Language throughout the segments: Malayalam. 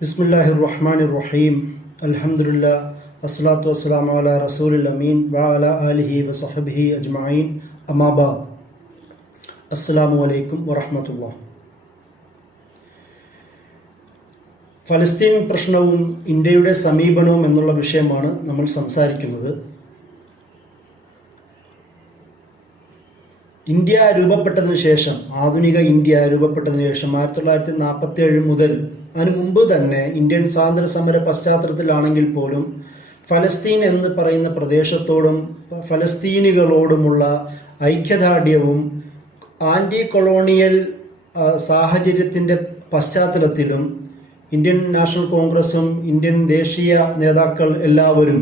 ബിസ്മില്ലാഹിർ റഹ്മാനിർ റഹീം. അൽഹംദുലില്ലാ അസ്സലാത്തു വസ്സലാമു അലാ റസൂലിൽ അമീൻ വ അലാ ആലിഹി വസഹ്ബിഹി അജ്മഈൻ. അമ്മാ ബഅദ്. അസ്സലാമു അലൈക്കും വറഹ്മത്തുള്ളാഹി. ഫലസ്തീൻ പ്രശ്നവും ഇന്ത്യയുടെ സമീപനവും എന്നുള്ള വിഷയമാണ് നമ്മൾ സംസാരിക്കുന്നത്. ഇന്ത്യ രൂപപ്പെട്ടതിന് ശേഷം, ആധുനിക ഇന്ത്യ രൂപപ്പെട്ടതിന് ശേഷം 1947 മുതൽ അതിനു മുമ്പ് തന്നെ ഇന്ത്യൻ സ്വാതന്ത്ര്യ സമര പശ്ചാത്തലത്തിലാണെങ്കിൽ പോലും ഫലസ്തീൻ എന്ന് പറയുന്ന പ്രദേശത്തോടും ഫലസ്തീനികളോടുമുള്ള ഐക്യദാർഢ്യവും ആന്റി കൊളോണിയൽ സാഹചര്യത്തിൻ്റെ പശ്ചാത്തലത്തിലും ഇന്ത്യൻ നാഷണൽ കോൺഗ്രസും ഇന്ത്യൻ ദേശീയ നേതാക്കൾ എല്ലാവരും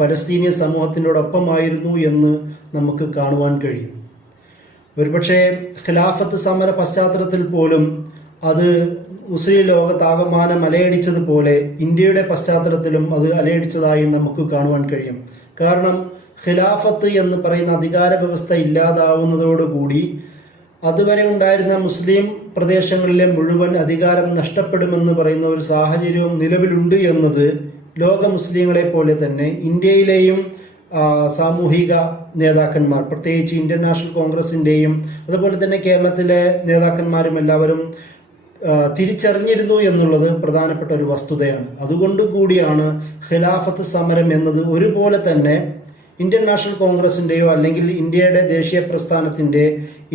ഫലസ്തീനിയ സമൂഹത്തിനോടൊപ്പമായിരുന്നു എന്ന് നമുക്ക് കാണുവാൻ കഴിയും. ഒരുപക്ഷെ ഖിലാഫത്ത് സമര പശ്ചാത്തലത്തിൽ പോലും അത് മുസ്ലിം ലോകത്താകമാനം അലയടിച്ചതുപോലെ ഇന്ത്യയുടെ പശ്ചാത്തലത്തിലും അത് അലയടിച്ചതായി നമുക്ക് കാണുവാൻ കഴിയും. കാരണം ഖിലാഫത്ത് എന്ന് പറയുന്ന അധികാര വ്യവസ്ഥ ഇല്ലാതാവുന്നതോടുകൂടി അതുവരെ ഉണ്ടായിരുന്ന മുസ്ലിം പ്രദേശങ്ങളിലെ മുഴുവൻ അധികാരം നഷ്ടപ്പെടുമെന്ന് പറയുന്ന ഒരു സാഹചര്യവും നിലവിലുണ്ട് എന്നത് ലോക മുസ്ലിങ്ങളെ പോലെ തന്നെ ഇന്ത്യയിലെയും സാമൂഹിക നേതാക്കന്മാർ, പ്രത്യേകിച്ച് ഇന്ത്യൻ നാഷണൽ കോൺഗ്രസിൻ്റെയും അതുപോലെ തന്നെ കേരളത്തിലെ നേതാക്കന്മാരും എല്ലാവരും തിരിച്ചറിഞ്ഞിരുന്നു എന്നുള്ളത് പ്രധാനപ്പെട്ട ഒരു വസ്തുതയാണ്. അതുകൊണ്ട് കൂടിയാണ് ഖിലാഫത്ത് സമരം എന്നത് ഒരുപോലെ തന്നെ ഇന്ത്യൻ നാഷണൽ കോൺഗ്രസിൻ്റെയോ അല്ലെങ്കിൽ ഇന്ത്യയുടെ ദേശീയ പ്രസ്ഥാനത്തിൻ്റെ,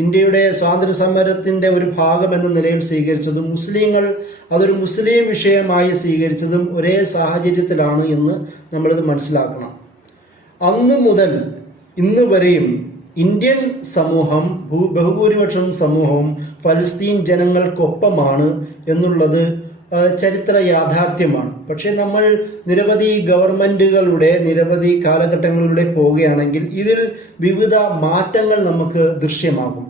ഇന്ത്യയുടെ സ്വാതന്ത്ര്യ സമരത്തിൻ്റെ ഒരു ഭാഗം എന്ന നിലയിൽ സ്വീകരിച്ചതും മുസ്ലിങ്ങൾ അതൊരു മുസ്ലിം വിഷയമായി സ്വീകരിച്ചതും ഒരേ സാഹചര്യത്തിലാണ് എന്ന് നമ്മളിത് മനസ്സിലാക്കണം. അന്ന് മുതൽ ഇന്ന് വരെയും ഇന്ത്യൻ സമൂഹം, ബഹുഭൂരിപക്ഷം സമൂഹവും ഫലസ്തീൻ ജനങ്ങൾക്കൊപ്പമാണ് എന്നുള്ളത് ചരിത്ര യാഥാർത്ഥ്യമാണ്. പക്ഷെ നമ്മൾ നിരവധി ഗവൺമെന്റുകളുടെ നിരവധി കാലഘട്ടങ്ങളിലൂടെ പോവുകയാണെങ്കിൽ ഇതിൽ വിവിധ മാറ്റങ്ങൾ നമുക്ക് ദൃശ്യമാകും.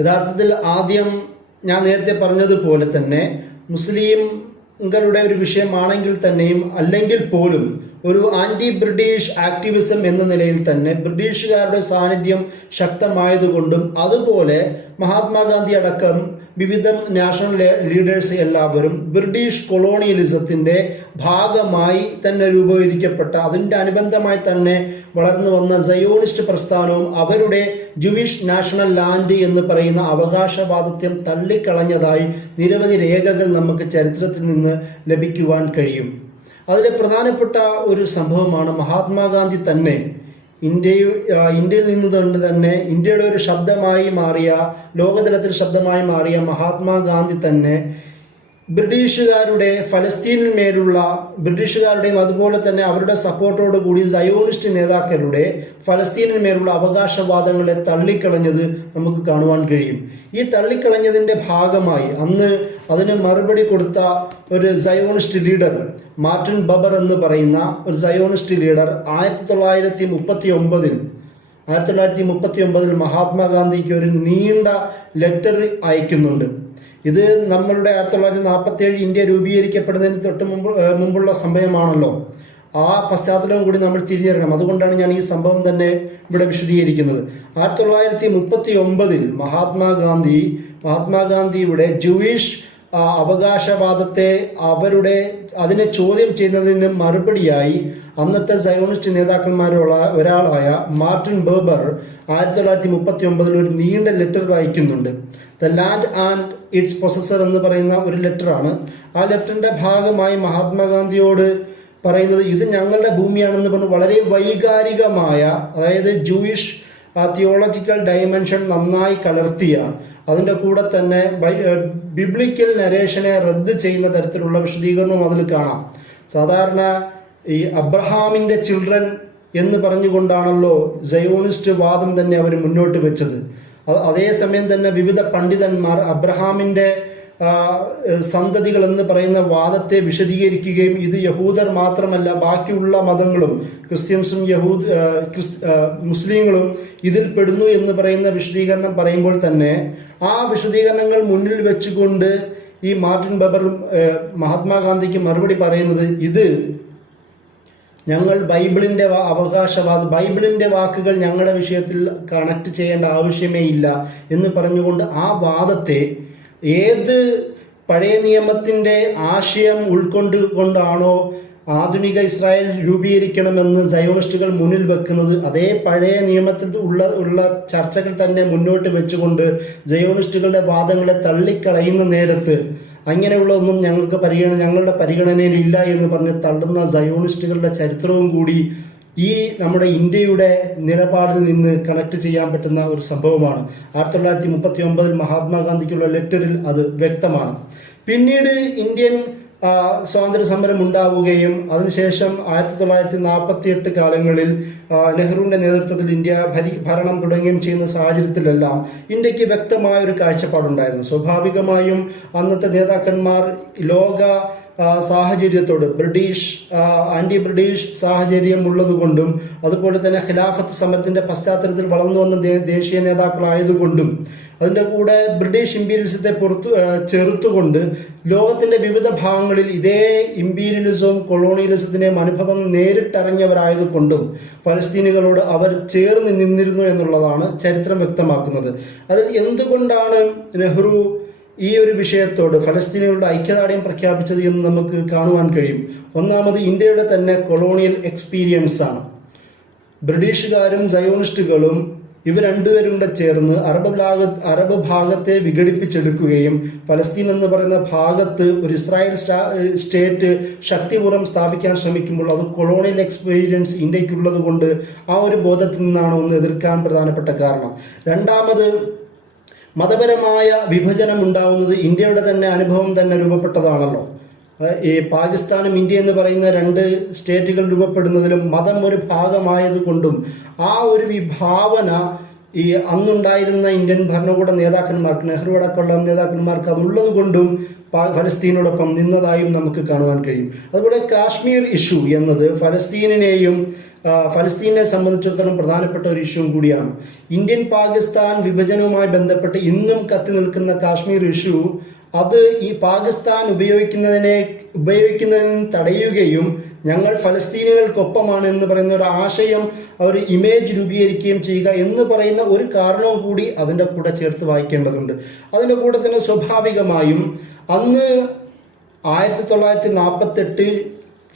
യഥാർത്ഥത്തിൽ ആദ്യം ഞാൻ നേരത്തെ പറഞ്ഞതുപോലെ തന്നെ മുസ്ലിംകളുടെ ഒരു വിഷയമാണെങ്കിൽ തന്നെയും അല്ലെങ്കിൽ പോലും ഒരു ആന്റി ബ്രിട്ടീഷ് ആക്ടിവിസം എന്ന നിലയിൽ തന്നെ ബ്രിട്ടീഷുകാരുടെ സാന്നിധ്യം ശക്തമായതുകൊണ്ടും അതുപോലെ മഹാത്മാഗാന്ധി അടക്കം വിവിധ നാഷണൽ ലീഡേഴ്സ് എല്ലാവരും ബ്രിട്ടീഷ് കൊളോണിയലിസത്തിന്റെ ഭാഗമായി തന്നെ രൂപീകരിക്കപ്പെട്ട, അതിൻ്റെ അനുബന്ധമായി തന്നെ വളർന്നു വന്ന സയോണിസ്റ്റ് പ്രസ്ഥാനവും അവരുടെ ജൂയിഷ് നാഷണൽ ലാൻഡ് എന്ന് പറയുന്ന അവകാശവാദത്വം തള്ളിക്കളഞ്ഞതായി നിരവധി രേഖകൾ നമുക്ക് ചരിത്രത്തിൽ നിന്ന് ലഭിക്കുവാൻ കഴിയും. അതിലെ പ്രധാനപ്പെട്ട ഒരു സംഭവമാണ് മഹാത്മാഗാന്ധി തന്നെ ഇന്ത്യയിൽ നിന്നുകൊണ്ട് തന്നെ ഇന്ത്യയുടെ ഒരു ശബ്ദമായി മാറിയ, ലോകതലത്തിൽ ശബ്ദമായി മാറിയ മഹാത്മാഗാന്ധി തന്നെ ബ്രിട്ടീഷുകാരുടെ ഫലസ്തീനിൽ മേലുള്ള ബ്രിട്ടീഷുകാരുടെയും അതുപോലെ തന്നെ അവരുടെ സപ്പോർട്ടോടുകൂടി സയോണിസ്റ്റ് നേതാക്കളുടെ ഫലസ്തീനിൽ മേലുള്ള അവകാശവാദങ്ങളെ തള്ളിക്കളഞ്ഞത് നമുക്ക് കാണുവാൻ കഴിയും. ഈ തള്ളിക്കളഞ്ഞതിൻ്റെ ഭാഗമായി അന്ന് അതിന് മറുപടി കൊടുത്ത ഒരു സയോണിസ്റ്റ് ലീഡർ, മാർട്ടിൻ ബബർ എന്ന് പറയുന്ന ഒരു സയോണിസ്റ്റ് ലീഡർ 1939 മഹാത്മാഗാന്ധിക്ക് ഒരു നീണ്ട ലെറ്റർ അയക്കുന്നുണ്ട്. ഇത് നമ്മളുടെ 1947 ഇന്ത്യ രൂപീകരിക്കപ്പെടുന്നതിന് തൊട്ട് മുമ്പുള്ള സംഭവമാണല്ലോ. ആ പശ്ചാത്തലവും കൂടി നമ്മൾ തിരിഞ്ഞറിയണം. അതുകൊണ്ടാണ് ഞാൻ ഈ സംഭവം തന്നെ ഇവിടെ വിശദീകരിക്കുന്നത്. 1939 മഹാത്മാഗാന്ധിയുടെ ജൂയിഷ് അവകാശവാദത്തെ അതിനെ ചോദ്യം ചെയ്യുന്നതിന് മറുപടിയായി അന്നത്തെ സയോണിസ്റ്റ് നേതാക്കന്മാരുള്ള ഒരാളായ മാർട്ടിൻ ബർബർ 1939 ഒരു നീണ്ട ലെറ്റർ അയക്കുന്നുണ്ട്. The land and it's possessor എന്ന് പറയുന്ന ഒരു ലെറ്ററാണ്. ആ ലെറ്ററിന്റെ ഭാഗമായി മഹാത്മാഗാന്ധിയോട് പറയുന്നത് ഇത് ഞങ്ങളുടെ ഭൂമിയാണെന്ന് പറഞ്ഞ് വളരെ വൈകാരികമായ, അതായത് ജൂയിഷ് തിയോളജിക്കൽ ഡയമെൻഷൻ നന്നായി കലർത്തിയ, അതിൻ്റെ കൂടെ തന്നെ ബിബ്ലിക്കൽ നരേഷനെ റദ്ദ് ചെയ്യുന്ന തരത്തിലുള്ള വിശദീകരണവും അതിൽ കാണാം. സാധാരണ ഈ അബ്രഹാമിന്റെ ചിൽഡ്രൻ എന്ന് പറഞ്ഞുകൊണ്ടാണല്ലോ സയോണിസ്റ്റ് വാദം തന്നെ അവർ മുന്നോട്ട് വെച്ചത്. അതേസമയം തന്നെ വിവിധ പണ്ഡിതന്മാർ അബ്രഹാമിന്റെ സന്തതികൾ എന്ന് പറയുന്ന വാദത്തെ വിശദീകരിക്കുകയും ഇത് യഹൂദർ മാത്രമല്ല ബാക്കിയുള്ള മതങ്ങളും ക്രിസ്ത്യൻസും മുസ്ലിങ്ങളും ഇതിൽ പെടുന്നു എന്ന് പറയുന്ന വിശദീകരണം പറയുമ്പോൾ തന്നെ ആ വിശദീകരണങ്ങൾ മുന്നിൽ വെച്ചുകൊണ്ട് ഈ മാർട്ടിൻ ബബറും മഹാത്മാഗാന്ധിക്ക് മറുപടി പറയുന്നത് ഇത് ഞങ്ങൾ ബൈബിളിന്റെ ബൈബിളിന്റെ വാക്കുകൾ ഞങ്ങളുടെ വിഷയത്തിൽ കണക്ട് ചെയ്യേണ്ട ആവശ്യമേ ഇല്ല എന്ന് പറഞ്ഞുകൊണ്ട് ആ വാദത്തെ ഏത് പഴയ നിയമത്തിന്റെ ആശയം ഉൾക്കൊണ്ടാണോ ആധുനിക ഇസ്രായേൽ രൂപീകരിക്കണമെന്ന് സയോണിസ്റ്റുകൾ മുന്നിൽ വെക്കുന്നത്? അതേ പഴയ നിയമത്തിൽ ഉള്ള ചർച്ചകൾ തന്നെ മുന്നോട്ട് വെച്ചുകൊണ്ട് സയോണിസ്റ്റുകളുടെ വാദങ്ങളെ തള്ളിക്കളയുന്ന നേരത്ത് അങ്ങനെയുള്ളതൊന്നും ഞങ്ങളുടെ പരിഗണനയിൽ ഇല്ല എന്ന് പറഞ്ഞ് തള്ളുന്ന സയോണിസ്റ്റുകളുടെ ചരിത്രവും കൂടി ഈ നമ്മുടെ ഇന്ത്യയുടെ നിലപാടിൽ നിന്ന് കണക്ട് ചെയ്യാൻ പറ്റുന്ന ഒരു സംഭവമാണ്. 1939 മഹാത്മാഗാന്ധിക്കുള്ള ലെറ്ററിൽ അത് വ്യക്തമാണ്. പിന്നീട് ഇന്ത്യൻ സ്വാതന്ത്ര്യ സമരം ഉണ്ടാവുകയും അതിനുശേഷം 1948 കാലങ്ങളിൽ നെഹ്റുവിന്റെ നേതൃത്വത്തിൽ ഇന്ത്യ ഭരണം തുടങ്ങുകയും ചെയ്യുന്ന സാഹചര്യത്തിലെല്ലാം ഇന്ത്യക്ക് വ്യക്തമായ ഒരു കാഴ്ചപ്പാടുണ്ടായിരുന്നു. സ്വാഭാവികമായും അന്നത്തെ നേതാക്കന്മാർ ലോക സാഹചര്യത്തോട് ആന്റി ബ്രിട്ടീഷ് സാഹചര്യം ഉള്ളതുകൊണ്ടും അതുപോലെ തന്നെ ഖിലാഫത്ത് സമരത്തിന്റെ പശ്ചാത്തലത്തിൽ വളർന്നു വന്ന ദേശീയ നേതാക്കളായതുകൊണ്ടും അതിന്റെ കൂടെ ബ്രിട്ടീഷ് ഇമ്പീരിയലിസത്തെ ചെറുത്തുകൊണ്ട് ലോകത്തിന്റെ വിവിധ ഭാഗങ്ങളിൽ ഇതേ ഇമ്പീരിയലിസവും കൊളോണിയലിസത്തിന്റെയും അനുഭവം നേരിട്ടറിഞ്ഞവരായതുകൊണ്ടും പലസ്തീനികളോട് അവർ ചേർന്ന് നിന്നിരുന്നു എന്നുള്ളതാണ് ചരിത്രം വ്യക്തമാക്കുന്നത്. അതിൽ എന്തുകൊണ്ടാണ് നെഹ്റു ഈ ഒരു വിഷയത്തോട് ഫലസ്തീനികളുടെ ഐക്യദാർഢ്യം പ്രഖ്യാപിച്ചത് എന്ന് നമുക്ക് കാണുവാൻ കഴിയും. ഒന്നാമത് ഇന്ത്യയുടെ തന്നെ കൊളോണിയൽ എക്സ്പീരിയൻസ് ആണ്. ബ്രിട്ടീഷുകാരും സയോണിസ്റ്റുകളും ഇവർ രണ്ടുപേരും കൂടെ ചേർന്ന് അറബ് ഭാഗത്തെ വിഘടിപ്പിച്ചെടുക്കുകയും ഫലസ്തീൻ എന്ന് പറയുന്ന ഭാഗത്ത് ഒരു ഇസ്രായേൽ സ്റ്റേറ്റ് ശക്തിപൂർവ്വം സ്ഥാപിക്കാൻ ശ്രമിക്കുമ്പോൾ അത് കൊളോണിയൽ എക്സ്പീരിയൻസ് ഇന്ത്യക്കുള്ളത് കൊണ്ട് ആ ഒരു ബോധത്തിൽ നിന്നാണ് ഒന്ന് എതിർക്കാൻ പ്രധാനപ്പെട്ട കാരണം. രണ്ടാമത് മതപരമായ വിഭജനം ഉണ്ടാവുന്നത് ഇന്ത്യയുടെ തന്നെ അനുഭവം തന്നെ രൂപപ്പെട്ടതാണല്ലോ. ഈ പാകിസ്ഥാനും ഇന്ത്യ എന്ന് പറയുന്ന രണ്ട് സ്റ്റേറ്റുകൾ രൂപപ്പെടുന്നതിലും മതം ഒരു ഭാഗമായത് കൊണ്ടും ആ ഒരു വിഭാവന ഈ അന്നുണ്ടായിരുന്ന ഇന്ത്യൻ ഭരണകൂട നേതാക്കന്മാർക്ക്, നെഹ്റു അടക്കമുള്ള നേതാക്കന്മാർക്ക് അതുള്ളത് കൊണ്ടും ഫലസ്തീനോടൊപ്പം നിന്നതായും നമുക്ക് കാണുവാൻ കഴിയും. അതുപോലെ കാശ്മീർ ഇഷ്യൂ എന്നത് ഫലസ്തീനെ സംബന്ധിച്ചിടത്തോളം പ്രധാനപ്പെട്ട ഒരു ഇഷ്യൂ കൂടിയാണ്. ഇന്ത്യൻ പാകിസ്ഥാൻ വിഭജനവുമായി ബന്ധപ്പെട്ട് ഇന്നും കത്തി നിൽക്കുന്ന കാശ്മീർ ഇഷ്യൂ അത് ഈ പാകിസ്ഥാൻ ഉപയോഗിക്കുന്നതിന് തടയുകയും ഞങ്ങൾ ഫലസ്തീനികൾക്കൊപ്പമാണ് എന്ന് പറയുന്ന ഒരു ആശയം, ഒരു ഇമേജ് രൂപീകരിക്കുകയും ചെയ്യുക എന്ന് പറയുന്ന ഒരു കാരണവും കൂടി അതിൻ്റെ കൂടെ ചേർത്ത് വായിക്കേണ്ടതുണ്ട്. അതിൻ്റെ കൂടെ തന്നെ സ്വാഭാവികമായും അന്ന് 1948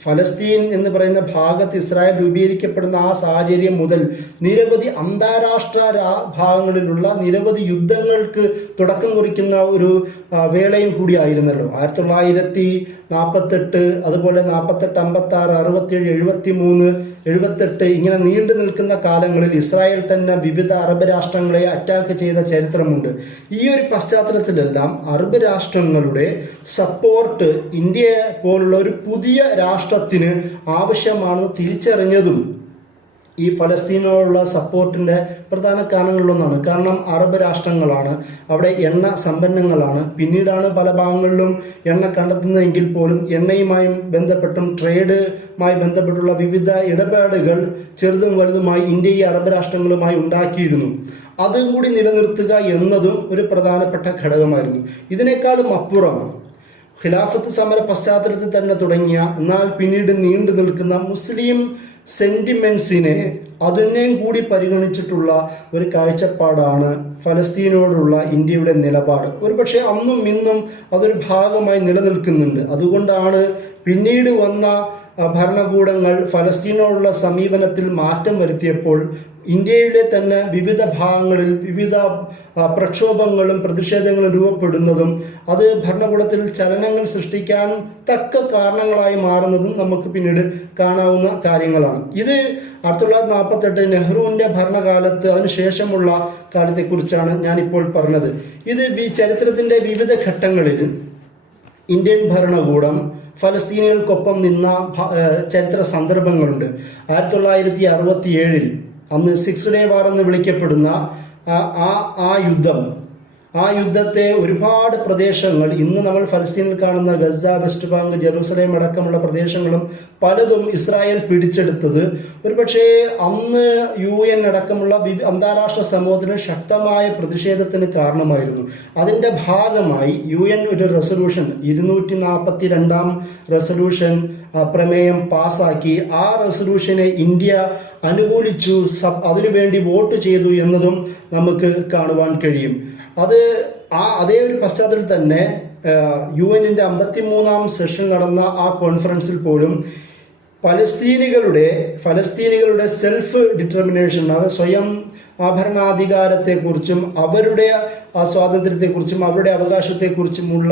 ഫലസ്തീൻ എന്ന് പറയുന്ന ഭാഗത്ത് ഇസ്രായേൽ രൂപീകരിക്കപ്പെടുന്ന ആ സാഹചര്യം മുതൽ നിരവധി അന്താരാഷ്ട്ര ഭാഗങ്ങളിലുള്ള നിരവധി യുദ്ധങ്ങൾക്ക് തുടക്കം കുറിക്കുന്ന ഒരു വേളയും കൂടിയായിരുന്നല്ലോ. 1948 അതുപോലെ 48, 56, 67, 73, 78 ഇങ്ങനെ നീണ്ടു നിൽക്കുന്ന കാലങ്ങളിൽ ഇസ്രായേൽ തന്നെ വിവിധ അറബ് രാഷ്ട്രങ്ങളെ അറ്റാക്ക് ചെയ്ത ചരിത്രമുണ്ട്. ഈ ഒരു പശ്ചാത്തലത്തിലെല്ലാം അറബ് രാഷ്ട്രങ്ങളുടെ സപ്പോർട്ട് ഇന്ത്യ പോലുള്ള ഒരു പുതിയ രാഷ്ട്രത്തിന് ആവശ്യമാണെന്ന് തിരിച്ചറിഞ്ഞതും ഈ ഫലസ്തീനോടുള്ള സപ്പോർട്ടിന്റെ പ്രധാന കാരണങ്ങളിലൊന്നാണ്. കാരണം അറബ് രാഷ്ട്രങ്ങളാണ്, അവിടെ എണ്ണ സമ്പന്നങ്ങളാണ്. പിന്നീടാണ് പല ഭാഗങ്ങളിലും എണ്ണ കണ്ടെത്തുന്നതെങ്കിൽ പോലും എണ്ണയുമായി ബന്ധപ്പെട്ടും ട്രേഡുമായി ബന്ധപ്പെട്ടുള്ള വിവിധ ഇടപാടുകൾ ചെറുതും വലുതുമായി ഇന്ത്യ ഈ അറബ് രാഷ്ട്രങ്ങളുമായി ഉണ്ടാക്കിയിരുന്നു. അതും കൂടി നിലനിർത്തുക എന്നതും ഒരു പ്രധാനപ്പെട്ട ഘടകമായിരുന്നു. ഇതിനേക്കാളും അപ്പുറം ഖിലാഫത്ത് സമര പശ്ചാത്തലത്തിൽ തന്നെ തുടങ്ങിയ എന്നാൽ പിന്നീട് നീണ്ടു നിൽക്കുന്ന മുസ്ലിം സെന്റിമെന്റ്സിനെ അതിനെയും കൂടി പരിഗണിച്ചിട്ടുള്ള ഒരു കാഴ്ചപ്പാടാണ് ഫലസ്തീനോടുള്ള ഇന്ത്യയുടെ നിലപാട്. ഒരുപക്ഷെ അന്നും ഇന്നും അതൊരു ഭാഗമായി നിലനിൽക്കുന്നുണ്ട്. അതുകൊണ്ടാണ് പിന്നീട് വന്ന ഭരണകൂടങ്ങൾ ഫലസ്തീനോടുള്ള സമീപനത്തിൽ മാറ്റം വരുത്തിയപ്പോൾ ഇന്ത്യയിലെ തന്നെ വിവിധ ഭാഗങ്ങളിൽ വിവിധ പ്രക്ഷോഭങ്ങളും പ്രതിഷേധങ്ങളും രൂപപ്പെടുന്നതും അത് ഭരണകൂടത്തിൽ ചലനങ്ങൾ സൃഷ്ടിക്കാൻ തക്ക കാരണങ്ങളായി മാറുന്നതും നമുക്ക് പിന്നീട് കാണാവുന്ന കാര്യങ്ങളാണ്. ഇത് 1948 നെഹ്റുവിന്റെ ഭരണകാലത്ത് അതിനുശേഷമുള്ള കാലത്തെക്കുറിച്ചാണ് ഞാനിപ്പോൾ പറഞ്ഞത്. ഇത് ചരിത്രത്തിന്റെ വിവിധ ഘട്ടങ്ങളിൽ ഇന്ത്യൻ ഭരണകൂടം ഫലസ്തീനികൾക്കൊപ്പം നിന്ന ചരിത്ര സന്ദർഭങ്ങളുണ്ട്. 1967 അന്ന് 6 ഡേ വാർ എന്ന് വിളിക്കപ്പെടുന്ന ആ യുദ്ധത്തെ ഒരുപാട് പ്രദേശങ്ങൾ ഇന്ന് നമ്മൾ ഫലസ്തീനിൽ കാണുന്ന ഗസ, വെസ്റ്റ് ബാങ്ക്, ജെറൂസലേം അടക്കമുള്ള പ്രദേശങ്ങളും പലതും ഇസ്രായേൽ പിടിച്ചെടുത്തത് ഒരുപക്ഷെ അന്ന് UN അടക്കമുള്ള അന്താരാഷ്ട്ര സമൂഹത്തിന് ശക്തമായ പ്രതിഷേധത്തിന് കാരണമായിരുന്നു. അതിന്റെ ഭാഗമായി UN ഒരു റെസൊല്യൂഷൻ 242 റെസൊല്യൂഷൻ പ്രമേയം പാസാക്കി. ആ റെസൊല്യൂഷനെ ഇന്ത്യ അനുകൂലിച്ചു, അതിനുവേണ്ടി വോട്ട് ചെയ്തു എന്നതും നമുക്ക് കാണുവാൻ കഴിയും. അതേ ഒരു പശ്ചാത്തലത്തിൽ തന്നെ UN-ന്റെ 53-ാം സെഷൻ നടന്ന ആ കോൺഫറൻസിൽ പോലും ഫലസ്തീനികളുടെ സെൽഫ് ഡിറ്റർമിനേഷൻ, സ്വയം ഭരണാധികാരത്തെക്കുറിച്ചും അവരുടെ സ്വാതന്ത്ര്യത്തെക്കുറിച്ചും അവരുടെ അവകാശത്തെക്കുറിച്ചുമുള്ള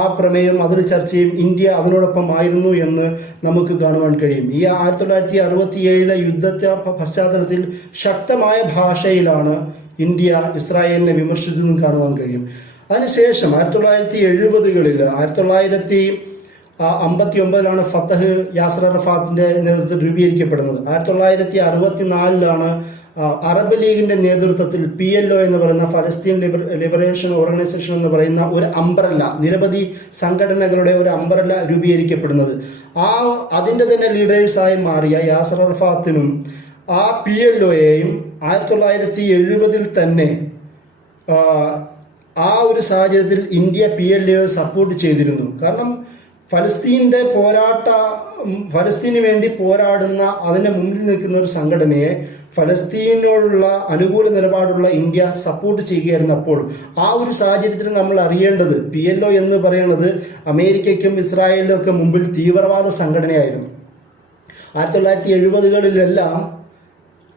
ആ പ്രമേയം, അതൊരു ചർച്ചയും ഇന്ത്യ അതിനോടൊപ്പം ആയിരുന്നു എന്ന് നമുക്ക് കാണുവാൻ കഴിയും. ഈ 1967 യുദ്ധത്തെ പശ്ചാത്തലത്തിൽ ശക്തമായ ഭാഷയിലാണ് ഇന്ത്യ ഇസ്രായേലിനെ വിമർശിച്ചതും കാണുവാൻ കഴിയും. അതിനുശേഷം 1970-കളിൽ 1959 ഫത്തഹ് യാസർ അറഫാത്തിന്റെ നേതൃത്വത്തിൽ രൂപീകരിക്കപ്പെടുന്നത്. 1964 അറബ് ലീഗിന്റെ നേതൃത്വത്തിൽ PLO എന്ന് പറയുന്ന ഫലസ്തീൻ ലിബറേഷൻ ഓർഗനൈസേഷൻ എന്ന് പറയുന്ന ഒരു അംബ്രല്ല, നിരവധി സംഘടനകളുടെ ഒരു അംബ്രല്ല രൂപീകരിക്കപ്പെടുന്നത്. അതിന്റെ തന്നെ ലീഡേഴ്സായി മാറിയ യാസർ അറഫാത്തിനും ആ PLOയെയും 1970 തന്നെ ആ ഒരു സാഹചര്യത്തിൽ ഇന്ത്യ PLO സപ്പോർട്ട് ചെയ്തിരുന്നു. കാരണം ഫലസ്തീന് വേണ്ടി പോരാടുന്ന, അതിന്റെ മുന്നിൽ നിൽക്കുന്ന ഒരു സംഘടനയെ ഫലസ്തീനോടുള്ള അനുകൂല നിലപാടുള്ള ഇന്ത്യ സപ്പോർട്ട് ചെയ്യുകയായിരുന്നപ്പോൾ ആ ഒരു സാഹചര്യത്തിൽ നമ്മൾ അറിയേണ്ടത് PLO എന്ന് പറയുന്നത് അമേരിക്കയ്ക്കും ഇസ്രായേലിനും ഒക്കെ മുമ്പിൽ തീവ്രവാദ സംഘടനയായിരുന്നു. 1970-കളിലെല്ലാം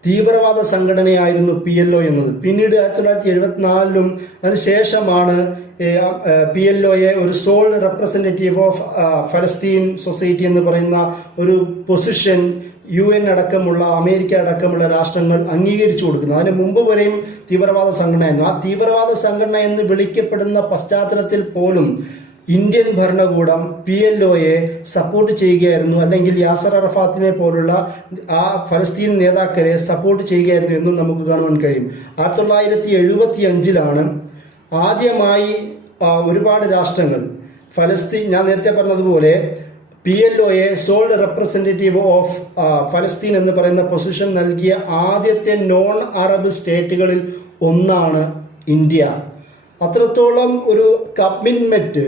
തീവ്രവാദ സംഘടനയായിരുന്നു PLO എന്നത്. പിന്നീട് 1974-ലും അതിനുശേഷമാണ് PLOയെ ഒരു സോൾ റെപ്രസെന്റേറ്റീവ് ഓഫ് ഫലസ്തീൻ സൊസൈറ്റി എന്ന് പറയുന്ന ഒരു പൊസിഷൻ UN അടക്കമുള്ള അമേരിക്ക അടക്കമുള്ള രാഷ്ട്രങ്ങൾ അംഗീകരിച്ചു കൊടുക്കുന്നത്. അതിന് മുമ്പ് വരെയും തീവ്രവാദ സംഘടനയായിരുന്നു. ആ തീവ്രവാദ സംഘടന എന്ന് വിളിക്കപ്പെടുന്ന പശ്ചാത്തലത്തിൽ പോലും ഇന്ത്യൻ ഭരണകൂടം PLOയെ സപ്പോർട്ട് ചെയ്യുകയായിരുന്നു, അല്ലെങ്കിൽ യാസർ അറഫാത്തിനെ പോലുള്ള ആ ഫലസ്തീൻ നേതാക്കളെ സപ്പോർട്ട് ചെയ്യുകയായിരുന്നു എന്നും നമുക്ക് കാണുവാൻ കഴിയും. 1975-ലാണ് ആദ്യമായി ഒരുപാട് രാഷ്ട്രങ്ങൾ ഞാൻ നേരത്തെ പറഞ്ഞതുപോലെ PLOയെ സോൾ റെപ്രസെന്റേറ്റീവ് ഓഫ് ഫലസ്തീൻ എന്ന് പറയുന്ന പൊസിഷൻ നൽകിയ ആദ്യത്തെ നോൺ അറബ് സ്റ്റേറ്റുകളിൽ ഒന്നാണ് ഇന്ത്യ. അത്രത്തോളം ഒരു കമ്മിറ്റ്മെന്റ്,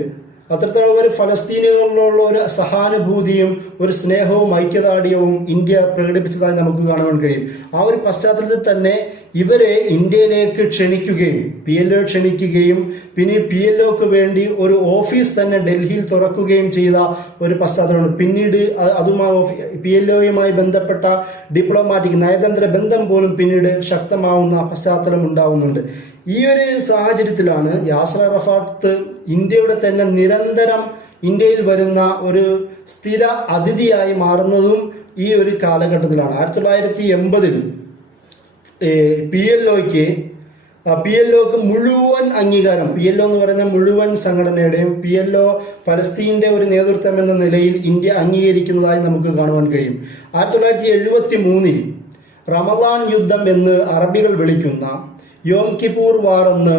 അത്രത്തോളം ഒരു ഫലസ്തീനുകളിലുള്ള ഒരു സഹാനുഭൂതിയും ഒരു സ്നേഹവും ഐക്യദാർഢ്യവും ഇന്ത്യ പ്രകടിപ്പിച്ചതായി നമുക്ക് കാണുവാൻ കഴിയും. ആ ഒരു പശ്ചാത്തലത്തിൽ തന്നെ ഇവരെ ഇന്ത്യയിലേക്ക് PLO ക്ഷണിക്കുകയും പിന്നീട് PLOക്ക് വേണ്ടി ഒരു ഓഫീസ് തന്നെ ഡൽഹിയിൽ തുറക്കുകയും ചെയ്ത ഒരു പശ്ചാത്തലമുണ്ട്. പിന്നീട് PLOയുമായി ബന്ധപ്പെട്ട ഡിപ്ലോമാറ്റിക് നയതന്ത്ര ബന്ധം പോലും പിന്നീട് ശക്തമാവുന്ന പശ്ചാത്തലം ഉണ്ടാവുന്നുണ്ട്. ഈ ഒരു സാഹചര്യത്തിലാണ് യാസർ അറഫാത്ത് ഇന്ത്യയുടെ തന്നെ നിരന്തരം ഇന്ത്യയിൽ വരുന്ന ഒരു സ്ഥിര അതിഥിയായി മാറുന്നതും ഈ ഒരു കാലഘട്ടത്തിലാണ്. 1980-ൽ PLOക്ക് മുഴുവൻ അംഗീകാരം, PLO എന്ന് പറയുന്ന മുഴുവൻ സംഘടനയുടെയും PLO ഫലസ്തീന്റെ ഒരു നേതൃത്വം എന്ന നിലയിൽ ഇന്ത്യ അംഗീകരിക്കുന്നതായി നമുക്ക് കാണുവാൻ കഴിയും. 1973-ൽ റമദാൻ യുദ്ധം എന്ന് അറബികൾ വിളിക്കുന്ന, യോം കിപ്പൂർ വാർ എന്ന്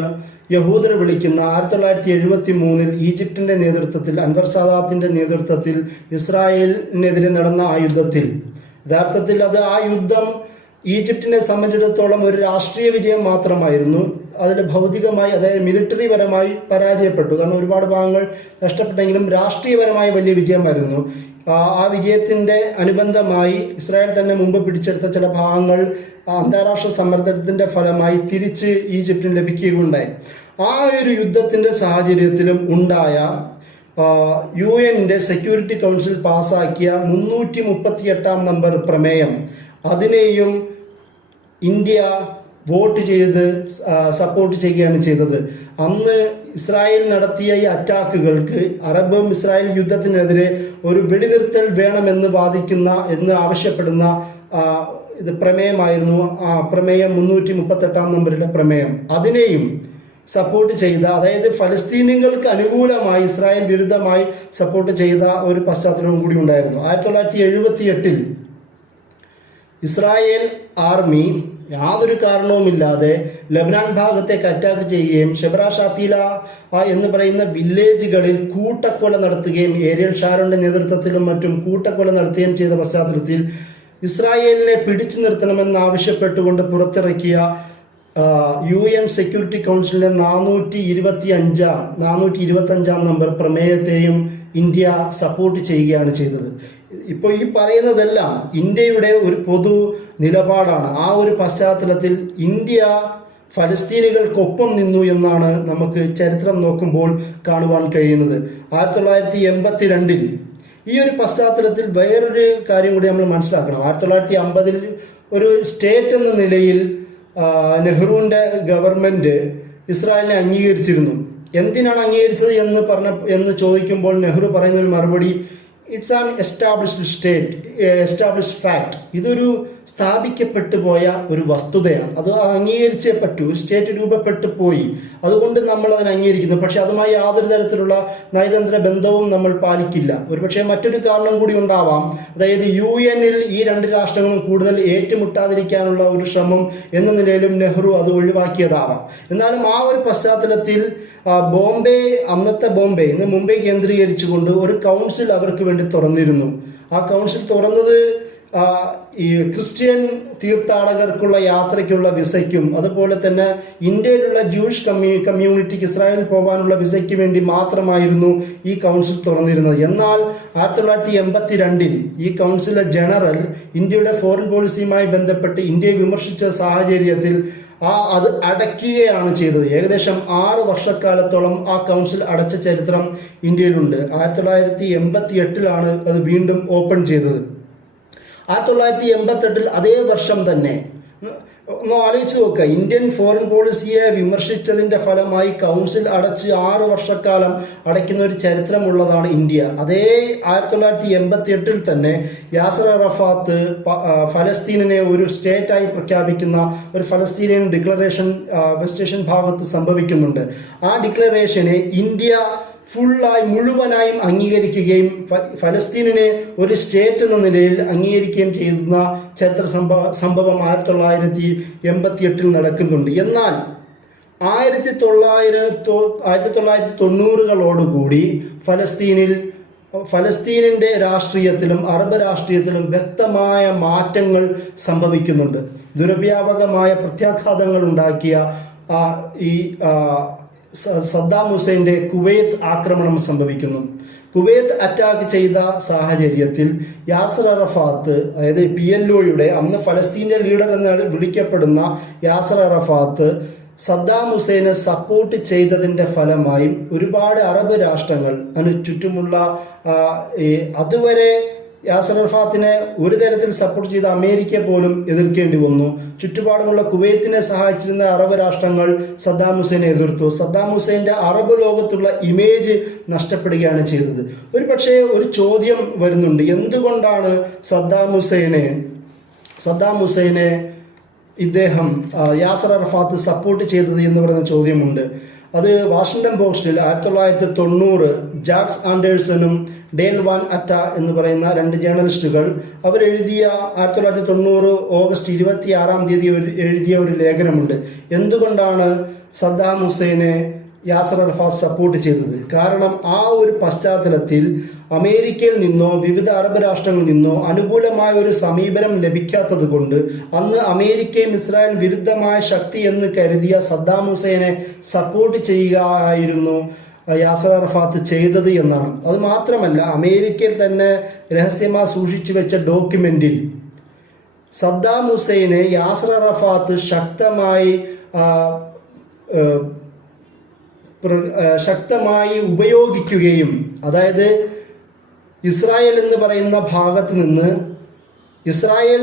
യഹൂദർ വിളിക്കുന്ന 1973-ൽ ഈജിപ്തിന്റെ നേതൃത്വത്തിൽ, അൻവർ സാദാത്തിന്റെ നേതൃത്വത്തിൽ ഇസ്രായേലിനെതിരെ നടന്ന ആ യുദ്ധത്തിൽ യഥാർത്ഥത്തിൽ ആ യുദ്ധം ഈജിപ്തിനെ സംബന്ധിച്ചിടത്തോളം ഒരു രാഷ്ട്രീയ വിജയം മാത്രമായിരുന്നു. അതിൽ ഭൗതികമായി, അതായത് മിലിറ്ററി പരമായി പരാജയപ്പെട്ടു. കാരണം ഒരുപാട് ഭാഗങ്ങൾ നഷ്ടപ്പെട്ടെങ്കിലും രാഷ്ട്രീയപരമായ വലിയ വിജയമായിരുന്നു. ആ വിജയത്തിന്റെ അനുബന്ധമായി ഇസ്രായേൽ തന്നെ മുമ്പ് പിടിച്ചെടുത്ത ചില ഭാഗങ്ങൾ അന്താരാഷ്ട്ര സമ്മർദ്ദത്തിന്റെ ഫലമായി തിരിച്ച് ഈജിപ്തിന് ലഭിക്കുകയുണ്ടായി. ആ ഒരു യുദ്ധത്തിന്റെ സാഹചര്യത്തിലും ഉണ്ടായ UN-ന്റെ സെക്യൂരിറ്റി കൗൺസിൽ പാസാക്കിയ 338-ാം നമ്പർ പ്രമേയം, അതിനെയും ഇന്ത്യ വോട്ട് ചെയ്ത് സപ്പോർട്ട് ചെയ്യുകയാണ് ചെയ്തത്. അന്ന് ഇസ്രായേൽ നടത്തിയ ഈ അറ്റാക്കുകൾക്ക്, അറബും ഇസ്രായേൽ യുദ്ധത്തിനെതിരെ ഒരു വെടിനിർത്തൽ വേണമെന്ന് ആവശ്യപ്പെടുന്ന ഇത് പ്രമേയമായിരുന്നു. പ്രമേയം 338-ാം നമ്പറിലെ പ്രമേയം, അതിനെയും സപ്പോർട്ട് ചെയ്ത, അതായത് ഫലസ്തീനികൾക്ക് അനുകൂലമായി ഇസ്രായേൽ വിരുദ്ധമായി സപ്പോർട്ട് ചെയ്ത ഒരു പശ്ചാത്തലവും കൂടി ഉണ്ടായിരുന്നു. 1978-ൽ ഇസ്രായേൽ ആർമി യാതൊരു കാരണവുമില്ലാതെ ലബനാൻ ഭാഗത്തേക്ക് അറ്റാക്ക് ചെയ്യുകയും ഷെബ്ര ഷാത്തീല എന്ന് പറയുന്ന വില്ലേജുകളിൽ കൂട്ടക്കൊല നടത്തുകയും ഏരിയൽ ഷാരോന്റെ നേതൃത്വത്തിലും മറ്റും കൂട്ടക്കൊല നടത്തുകയും ചെയ്ത പശ്ചാത്തലത്തിൽ ഇസ്രായേലിനെ പിടിച്ചു നിർത്തണമെന്ന് ആവശ്യപ്പെട്ടുകൊണ്ട് പുറത്തിറക്കിയ UN സെക്യൂരിറ്റി കൗൺസിലിന്റെ 425-ാം നമ്പർ പ്രമേയത്തെയും ഇന്ത്യ സപ്പോർട്ട് ചെയ്യുകയാണ് ചെയ്തത്. ഇപ്പോൾ ഈ പറയുന്നതെല്ലാം ഇന്ത്യയുടെ ഒരു പൊതു നിലപാടാണ്. ആ ഒരു പശ്ചാത്തലത്തിൽ ഇന്ത്യ ഫലസ്തീനികൾക്കൊപ്പം നിന്നു എന്നാണ് നമുക്ക് ചരിത്രം നോക്കുമ്പോൾ കാണുവാൻ കഴിയുന്നത്. 1982 ഈ ഒരു പശ്ചാത്തലത്തിൽ വേറൊരു കാര്യം കൂടി നമ്മൾ മനസ്സിലാക്കണം. 1950 ഒരു സ്റ്റേറ്റ് എന്ന നിലയിൽ നെഹ്റുവിൻ്റെ ഗവൺമെൻറ് ഇസ്രായേലിനെ അംഗീകരിച്ചിരുന്നു. എന്തിനാണ് അംഗീകരിച്ചത് എന്ന് ചോദിക്കുമ്പോൾ നെഹ്റു പറയുന്ന ഒരു മറുപടി, it's an established state, established fact. ഇതൊരു സ്ഥാപിക്കപ്പെട്ടു പോയ ഒരു വസ്തുതയാണ്, അത് അംഗീകരിച്ചേ പറ്റൂ. സ്റ്റേറ്റ് രൂപപ്പെട്ടു പോയി, അതുകൊണ്ട് നമ്മൾ അതിനെ അംഗീകരിക്കുന്നു. പക്ഷെ അതുമായി യാതൊരു തരത്തിലുള്ള നയതന്ത്ര ബന്ധവും നമ്മൾ പാലിക്കില്ല. ഒരുപക്ഷെ മറ്റൊരു കാരണം കൂടി ഉണ്ടാവാം, അതായത് UN ഈ രണ്ട് രാഷ്ട്രങ്ങളും കൂടുതൽ ഏറ്റുമുട്ടാതിരിക്കാനുള്ള ഒരു ശ്രമം എന്ന നിലയിലും നെഹ്റു അത് ഒഴിവാക്കിയതാവാം. എന്നാലും ആ ഒരു പശ്ചാത്തലത്തിൽ അന്നത്തെ ബോംബെ ഇന്ന് മുംബൈ കേന്ദ്രീകരിച്ചുകൊണ്ട് ഒരു കൗൺസിൽ അവർക്ക് വേണ്ടി തുറന്നിരുന്നു. ആ കൗൺസിൽ തുറന്നത് ഈ ക്രിസ്ത്യൻ തീർത്ഥാടകർക്കുള്ള യാത്രയ്ക്കുള്ള വിസയ്ക്കും അതുപോലെ തന്നെ ഇന്ത്യയിലുള്ള ജൂയിഷ് കമ്മ്യൂണിറ്റിക്ക് ഇസ്രായേലിൽ പോകാനുള്ള വിസയ്ക്ക് വേണ്ടി മാത്രമായിരുന്നു ഈ കൗൺസിൽ തുറന്നിരുന്നത്. എന്നാൽ 1982 ഈ കൗൺസിലെ ജനറൽ ഇന്ത്യയുടെ ഫോറിൻ പോളിസിയുമായി ബന്ധപ്പെട്ട് ഇന്ത്യയെ വിമർശിച്ച സാഹചര്യത്തിൽ അത് അടയ്ക്കുകയാണ് ചെയ്തത്. ഏകദേശം 6 വർഷക്കാലത്തോളം ആ കൗൺസിൽ അടച്ച ചരിത്രം ഇന്ത്യയിലുണ്ട്. 1988 അത് വീണ്ടും ഓപ്പൺ ചെയ്തത്. 1988 അതേ വർഷം തന്നെ ഒന്ന് ആലോചിച്ച് നോക്കുക, ഇന്ത്യൻ ഫോറിൻ പോളിസിയെ വിമർശിച്ചതിന്റെ ഫലമായി കൗൺസിൽ അടച്ച് 6 വർഷക്കാലം അടയ്ക്കുന്ന ഒരു ചരിത്രമുള്ളതാണ് ഇന്ത്യ. അതേ 1988 തന്നെ യാസർ അറഫാത്ത് ഫലസ്തീനിനെ ഒരു സ്റ്റേറ്റായി പ്രഖ്യാപിക്കുന്ന ഒരു ഫലസ്തീനിയൻ ഡിക്ലറേഷൻ വെസ്റ്റ് ഏഷ്യൻ ഭാഗത്ത് സംഭവിക്കുന്നുണ്ട്. ആ ഡിക്ലറേഷനെ ഇന്ത്യ മുഴുവനായും അംഗീകരിക്കുകയും ഫലസ്തീനിനെ ഒരു സ്റ്റേറ്റ് എന്ന നിലയിൽ അംഗീകരിക്കുകയും ചെയ്യുന്ന ചരിത്ര സംഭവം 1988 നടക്കുന്നുണ്ട്. എന്നാൽ 1990കളോടുകൂടി ഫലസ്തീനിന്റെ രാഷ്ട്രീയത്തിലും അറബ് രാഷ്ട്രീയത്തിലും വ്യക്തമായ മാറ്റങ്ങൾ സംഭവിക്കുന്നുണ്ട്. ദുരവ്യാപകമായ പ്രത്യാഘാതങ്ങൾ ഉണ്ടാക്കിയ ഈ സദ്ദാം ഹുസൈന്റെ കുവൈത്ത് ആക്രമണം സംഭവിക്കുന്നു. കുവൈത്ത് അറ്റാക്ക് ചെയ്ത സാഹചര്യത്തിൽ യാസർ അറഫാത്ത്, അതായത് PLOയുടെ അന്ന് ഫലസ്തീന്റെ ലീഡർ എന്ന് വിളിക്കപ്പെടുന്ന യാസർ അറഫാത്ത് സദ്ദാം ഹുസൈനെ സപ്പോർട്ട് ചെയ്തതിന്റെ ഫലമായി ഒരുപാട് അറബ് രാഷ്ട്രങ്ങൾ അതിന് ചുറ്റുമുള്ള അതുവരെ യാസർ അറഫാത്തിനെ ഒരു തരത്തിൽ സപ്പോർട്ട് ചെയ്ത അമേരിക്ക പോലും എതിർക്കേണ്ടി വന്നു. ചുറ്റുപാടുമുള്ള കുവൈത്തിനെ സഹായിച്ചിരുന്ന അറബ് രാഷ്ട്രങ്ങൾ സദ്ദാം ഹുസൈനെ എതിർത്തു. സദ്ദാം ഹുസൈന്റെ അറബ് ലോകത്തുള്ള ഇമേജ് നഷ്ടപ്പെടുകയാണ് ചെയ്തത്. ഒരു പക്ഷേ ഒരു ചോദ്യം വരുന്നുണ്ട്, എന്തുകൊണ്ടാണ് സദ്ദാം ഹുസൈനെ ഇദ്ദേഹം യാസർ അറഫാത്ത് സപ്പോർട്ട് ചെയ്തത് എന്ന് പറയുന്ന ചോദ്യമുണ്ട്. അത് വാഷിംഗ്ടൺ പോസ്റ്റിൽ 1990 ജാക്സ് ആൻഡേഴ്സണും ഡേൽ വാൻ അറ്റ എന്ന് പറയുന്ന 2 ജേർണലിസ്റ്റുകൾ അവരെഴുതിയ 1990 ഓഗസ്റ്റ് 26 എഴുതിയ ഒരു ലേഖനമുണ്ട്. എന്തുകൊണ്ടാണ് സദ്ദാം ഹുസൈനെ യാസർ അറഫാത്ത് സപ്പോർട്ട് ചെയ്തത്? കാരണം ആ ഒരു പശ്ചാത്തലത്തിൽ അമേരിക്കയിൽ നിന്നോ വിവിധ അറബ് രാഷ്ട്രങ്ങളിൽ നിന്നോ അനുകൂലമായ ഒരു സമീപനം ലഭിക്കാത്തത് കൊണ്ട് അന്ന് അമേരിക്കയും ഇസ്രായേൽ വിരുദ്ധമായ ശക്തി എന്ന് കരുതിയ സദ്ദാം ഹുസൈനെ സപ്പോർട്ട് ചെയ്യുകയായിരുന്നു യാസർ അറഫാത്ത് ചെയ്തത് എന്നാണ്. അത് മാത്രമല്ല, അമേരിക്കയിൽ തന്നെ രഹസ്യമായി സൂക്ഷിച്ചു വെച്ച ഡോക്യുമെന്റിൽ സദ്ദാം ഹുസൈനെ യാസർ അറഫാത്ത് ശക്തമായി ഉപയോഗിക്കുകയും, അതായത് ഇസ്രായേൽ എന്ന് പറയുന്ന ഭാഗത്ത് നിന്ന് ഇസ്രായേൽ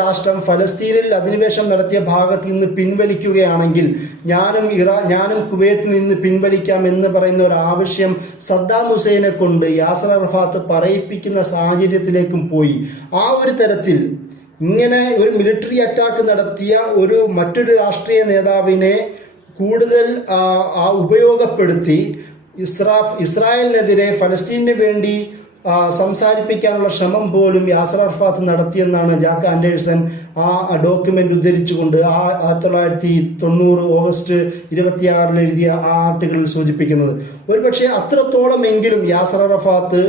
രാഷ്ട്രം ഫലസ്തീനിൽ അധിനിവേശം നടത്തിയ ഭാഗത്ത് നിന്ന് പിൻവലിക്കുകയാണെങ്കിൽ ഞാനും കുവൈത്തിൽ നിന്ന് പിൻവലിക്കാം എന്ന് പറയുന്ന ഒരു ആവശ്യം സദ്ദാം ഹുസൈനെ കൊണ്ട് യാസർ അറഫാത്ത് പറയിപ്പിക്കുന്ന സാഹചര്യത്തിലേക്കും പോയി. ആ ഒരു തരത്തിൽ ഇങ്ങനെ ഒരു മിലിറ്ററി അറ്റാക്ക് നടത്തിയ മറ്റൊരു രാഷ്ട്രീയ നേതാവിനെ കൂടുതൽ ഉപയോഗപ്പെടുത്തി ഇസ്രായേലിനെതിരെ ഫലസ്തീനു വേണ്ടി സംസാരിപ്പിക്കാനുള്ള ശ്രമം പോലും യാസർ അറഫാത്ത് നടത്തിയെന്നാണ് ജാക്ക് ആൻഡേഴ്സൺ ആ ഡോക്യുമെന്റ് ഉദ്ധരിച്ചുകൊണ്ട് 1990 ഓഗസ്റ്റ് 26 എഴുതിയ ആ ആർട്ടിക്കിളിൽ സൂചിപ്പിക്കുന്നത്. ഒരുപക്ഷെ അത്രത്തോളം എങ്കിലും യാസർ അറഫാത്ത്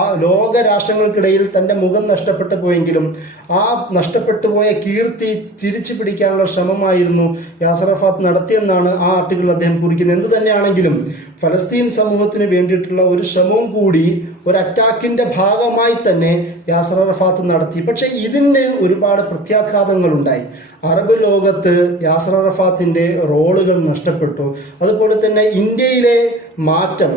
ആ ലോക രാഷ്ട്രങ്ങൾക്കിടയിൽ തൻ്റെ മുഖം നഷ്ടപ്പെട്ടു പോയെങ്കിലും ആ നഷ്ടപ്പെട്ടു പോയ കീർത്തി തിരിച്ചു പിടിക്കാനുള്ള ശ്രമമായിരുന്നു യാസർ അറഫാത്ത് നടത്തിയെന്നാണ് ആ ആർട്ടിക്കിളിൽ അദ്ദേഹം കുറിക്കുന്നത്. എന്തു തന്നെയാണെങ്കിലും ഫലസ്തീൻ സമൂഹത്തിന് വേണ്ടിയിട്ടുള്ള ഒരു ശ്രമവും കൂടി ഒരു അറ്റാക്കിന്റെ ഭാഗമായി തന്നെ യാസർ അറഫാത്ത് നടത്തി. പക്ഷെ ഇതിന് ഒരുപാട് പ്രത്യാഘാതങ്ങളുണ്ടായി. അറബ് ലോകത്ത് യാസർ അറഫാത്തിന്റെ റോളുകൾ നഷ്ടപ്പെട്ടു. അതുപോലെ തന്നെ ഇന്ത്യയിലെ മാറ്റം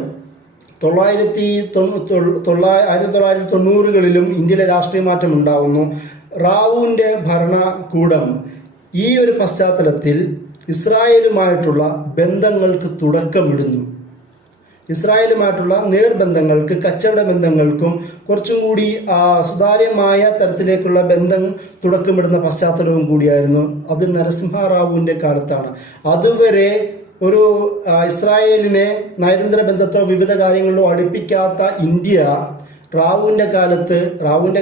1990കളിലും ഇന്ത്യയിലെ രാഷ്ട്രീയ മാറ്റം ഉണ്ടാവുന്നു. റാവുവിന്റെ ഭരണകൂടം ഈ ഒരു പശ്ചാത്തലത്തിൽ ഇസ്രായേലുമായിട്ടുള്ള ബന്ധങ്ങൾക്ക് തുടക്കമിടുന്നു. ഇസ്രായേലുമായിട്ടുള്ള നേർബന്ധങ്ങൾക്ക്, കച്ചവട ബന്ധങ്ങൾക്കും കുറച്ചും കൂടി സുതാര്യമായ തരത്തിലേക്കുള്ള ബന്ധം തുടക്കമിടുന്ന പശ്ചാത്തലവും കൂടിയായിരുന്നു. അത് നരസിംഹറാവുവിന്റെ കാലത്താണ്. അതുവരെ ഒരു ഇസ്രായേലിനെ നയതന്ത്ര ബന്ധത്തോ വിവിധ കാര്യങ്ങളിലോ അടുപ്പിക്കാത്ത ഇന്ത്യ റാവുവിന്റെ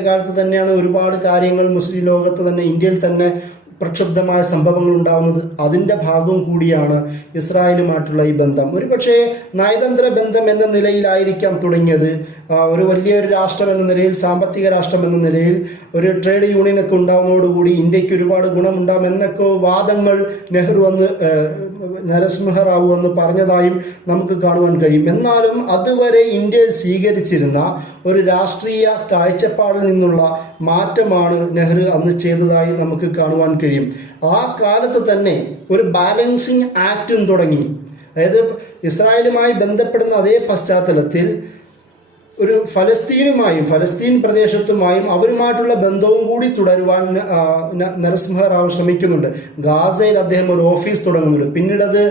കാലത്ത് തന്നെയാണ് ഒരുപാട് കാര്യങ്ങൾ മുസ്ലിം ലോകത്ത് തന്നെ, ഇന്ത്യയിൽ തന്നെ പ്രക്ഷുബ്ധമായ സംഭവങ്ങൾ ഉണ്ടാവുന്നത്. അതിന്റെ ഭാഗവും കൂടിയാണ് ഇസ്രായേലുമായിട്ടുള്ള ഈ ബന്ധം. ഒരുപക്ഷെ നയതന്ത്ര ബന്ധം എന്ന നിലയിലായിരിക്കാം തുടങ്ങിയത്. ഒരു വലിയൊരു രാഷ്ട്രം എന്ന നിലയിൽ, സാമ്പത്തിക രാഷ്ട്രം എന്ന നിലയിൽ ഒരു ട്രേഡ് യൂണിയനൊക്കെ ഉണ്ടാവുന്നതോടുകൂടി ഇന്ത്യക്ക് ഒരുപാട് ഗുണമുണ്ടാകും എന്നൊക്കെ വാദങ്ങൾ നരസിംഹറാവു എന്ന് പറഞ്ഞതായും നമുക്ക് കാണുവാൻ കഴിയും. എന്നാലും അതുവരെ ഇന്ത്യയിൽ സ്വീകരിച്ചിരുന്ന ഒരു രാഷ്ട്രീയ കാഴ്ചപ്പാടിൽ നിന്നുള്ള മാറ്റമാണ് നെഹ്റു അന്ന് ചെയ്തതായി നമുക്ക് കാണുവാൻ കഴിയും. ആ കാലത്ത് തന്നെ ഒരു ബാലൻസിങ് ആക്റ്റും തുടങ്ങി. അതായത് ഇസ്രായേലുമായി ബന്ധപ്പെടുന്ന അതേ പശ്ചാത്തലത്തിൽ ഒരു ഫലസ്തീൻ പ്രദേശത്തുമായും അവരുമായിട്ടുള്ള ബന്ധവും കൂടി തുടരുവാൻ നരസിംഹറാവു ശ്രമിക്കുന്നുണ്ട്. ഗാസയിൽ അദ്ദേഹം ഒരു ഓഫീസ് തുടങ്ങുന്നുണ്ട്. പിന്നീട് അത്